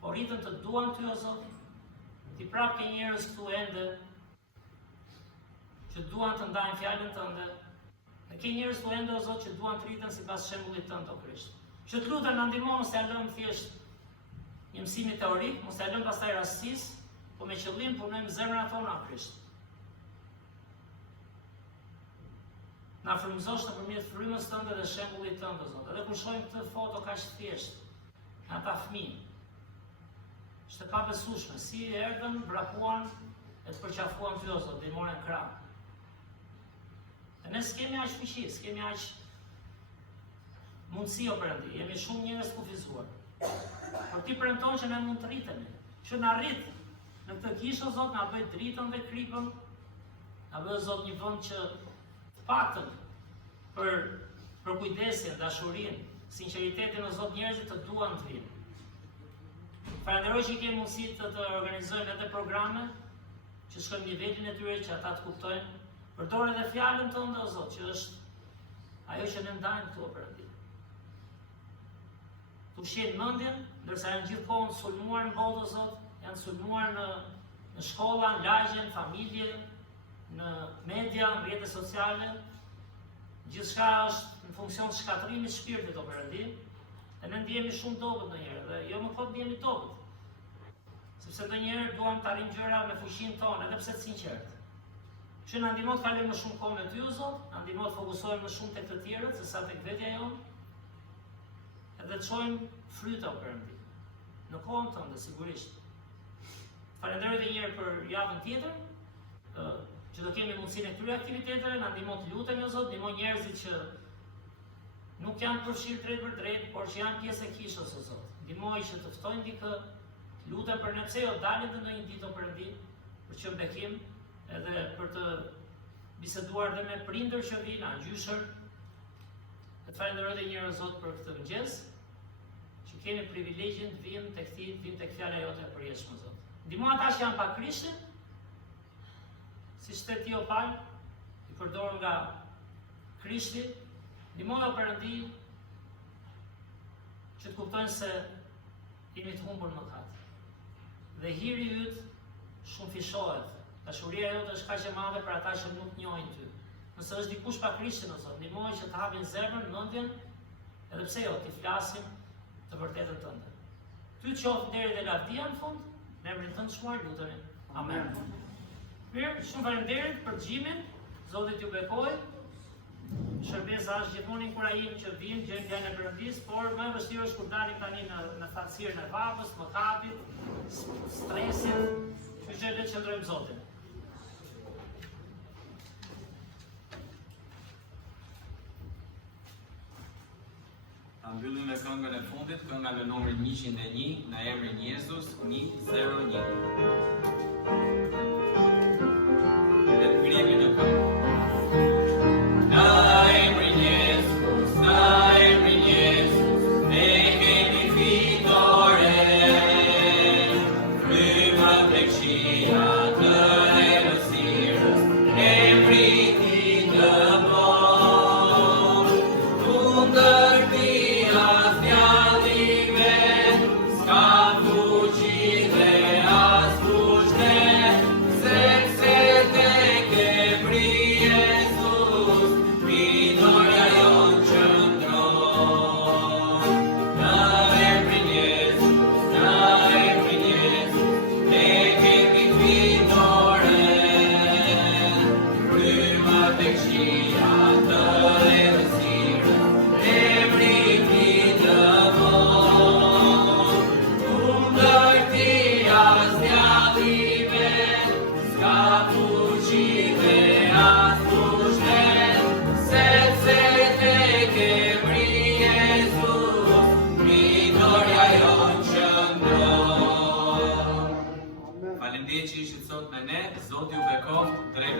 po rritën të duan ty, o Zot. Ti prap ke njerëz këtu ende që duan të ndajnë fjalën tënde. Dhe ke njerëz këtu ende, o Zot, që duan të rriten sipas shembullit tënd, o Krisht. Që të lutem na ndihmo mos ja lëm thjesht një mësim teorik, mos ja lëm pastaj rastisë, po me qëllim punojmë zemrat tona, Krisht. Na frymëzosh nëpërmjet frymës tënde dhe shembullit tënd, o Zot. Edhe kur shohim këtë foto kaq të thjeshtë, ata fëmijë, është e pabesueshme, si erdhën, vrapuan e të përqafuan ty, o Zot, dhe i morën krah. E ne s'kemi aq fuqi, s'kemi aq mundësi, o Perëndi, jemi shumë njerëz kufizuar. Por ti premton që ne mund të rritemi, që na rrit në këtë kishë, o Zot, na bëj dritën dhe kripën, na bëj, Zot, një vend që të paktën për kujdesjen, dashurinë, sinqeritetin, o Zot, njerëzit të duan të vinë. Falenderoj që kemi mundësi të organizojmë edhe programe që shkojnë nivelin e tyre, që ata të kuptojnë. Përdor edhe fjalën tënde, o Zot, që është ajo që ne ndajmë këtu, o Perëndi. Të ushqejnë mendjen, ndërsa janë gjithkohën sulmuar në botë, o Zot, janë sulmuar në shkolla, në lagje, në familje, në media, në rrjetet sociale. Gjithçka është në funksion të shkatërimit të shpirtit, o Perëndi, dhe ne ndihemi shumë dobët ndonjëherë, dhe jo më kot ndihemi dobët. Sepse ndonjëherë duam të arrijmë gjëra me fuqinë tonë, edhe pse të sinqertë. Që na ndihmo të kalojmë më shumë kohë me ty, o Zot, na ndihmo të fokusohemi më shumë tek të tjerët, se sa tek vetja jonë. Edhe të shohim fryta, o Perëndi, në kohën tënde, sigurisht. Falenderoj edhe një herë për javën tjetër, që do kemi mundësinë e këtyre aktiviteteve, na ndihmo të lutemi, o Zot, ndihmo njerëzit që nuk janë përfshirë drejt për drejt, por që janë pjesë e kishës, o Zot. Ndihmoj që të ftojnë dikë, të lutem për ne, pse jo dalin të ndonjë ditë, o Perëndi, për që bekim, edhe për të biseduar dhe me prindër që vinë, angjyshër. Të falenderoj edhe një herë, Zot, për këtë mëngjes, që kemi privilegjin të vinë tek ti, të vinë tek fjala jote e përjetshme, Zot. Ndihmo ata që janë pa Krishtin, siç the ti, o Pal, i përdor nga Krishti. Ndihmo, o Perëndi, që të kuptojnë se jemi të humbur në mëkat. Dhe hiri yt shumë fishohet. Dashuria jote është kaq e madhe për ata që nuk njohin ty. Nëse është dikush pa Krishtin, o Zot, ndihmoj që të hapin zemrën, mendjen, edhe pse jo, të flasim të vërtetën tënde. Ty të qoftë deri dhe lavdia në fund, në emrin tënd të shmuar lutemi. Amen. Mirë, shumë faleminderit për dëgjimin. Zoti t'ju bekojë. Shërbesa është gjithmonë inkurajim që vim, gjejmë fjalën e Perëndis, por më e vështirë është kur dalim tani në fatësirën e vapës, mëkatit, stresit. Kështu që le të qëndrojmë Zotin. Ta mbyllim me këngën e fundit, kënga me numrin 101, në emrin Jezus 101. Le të ngrihemi në këngë. Tek shia të erësirë, Zoti ju bekoft, drejt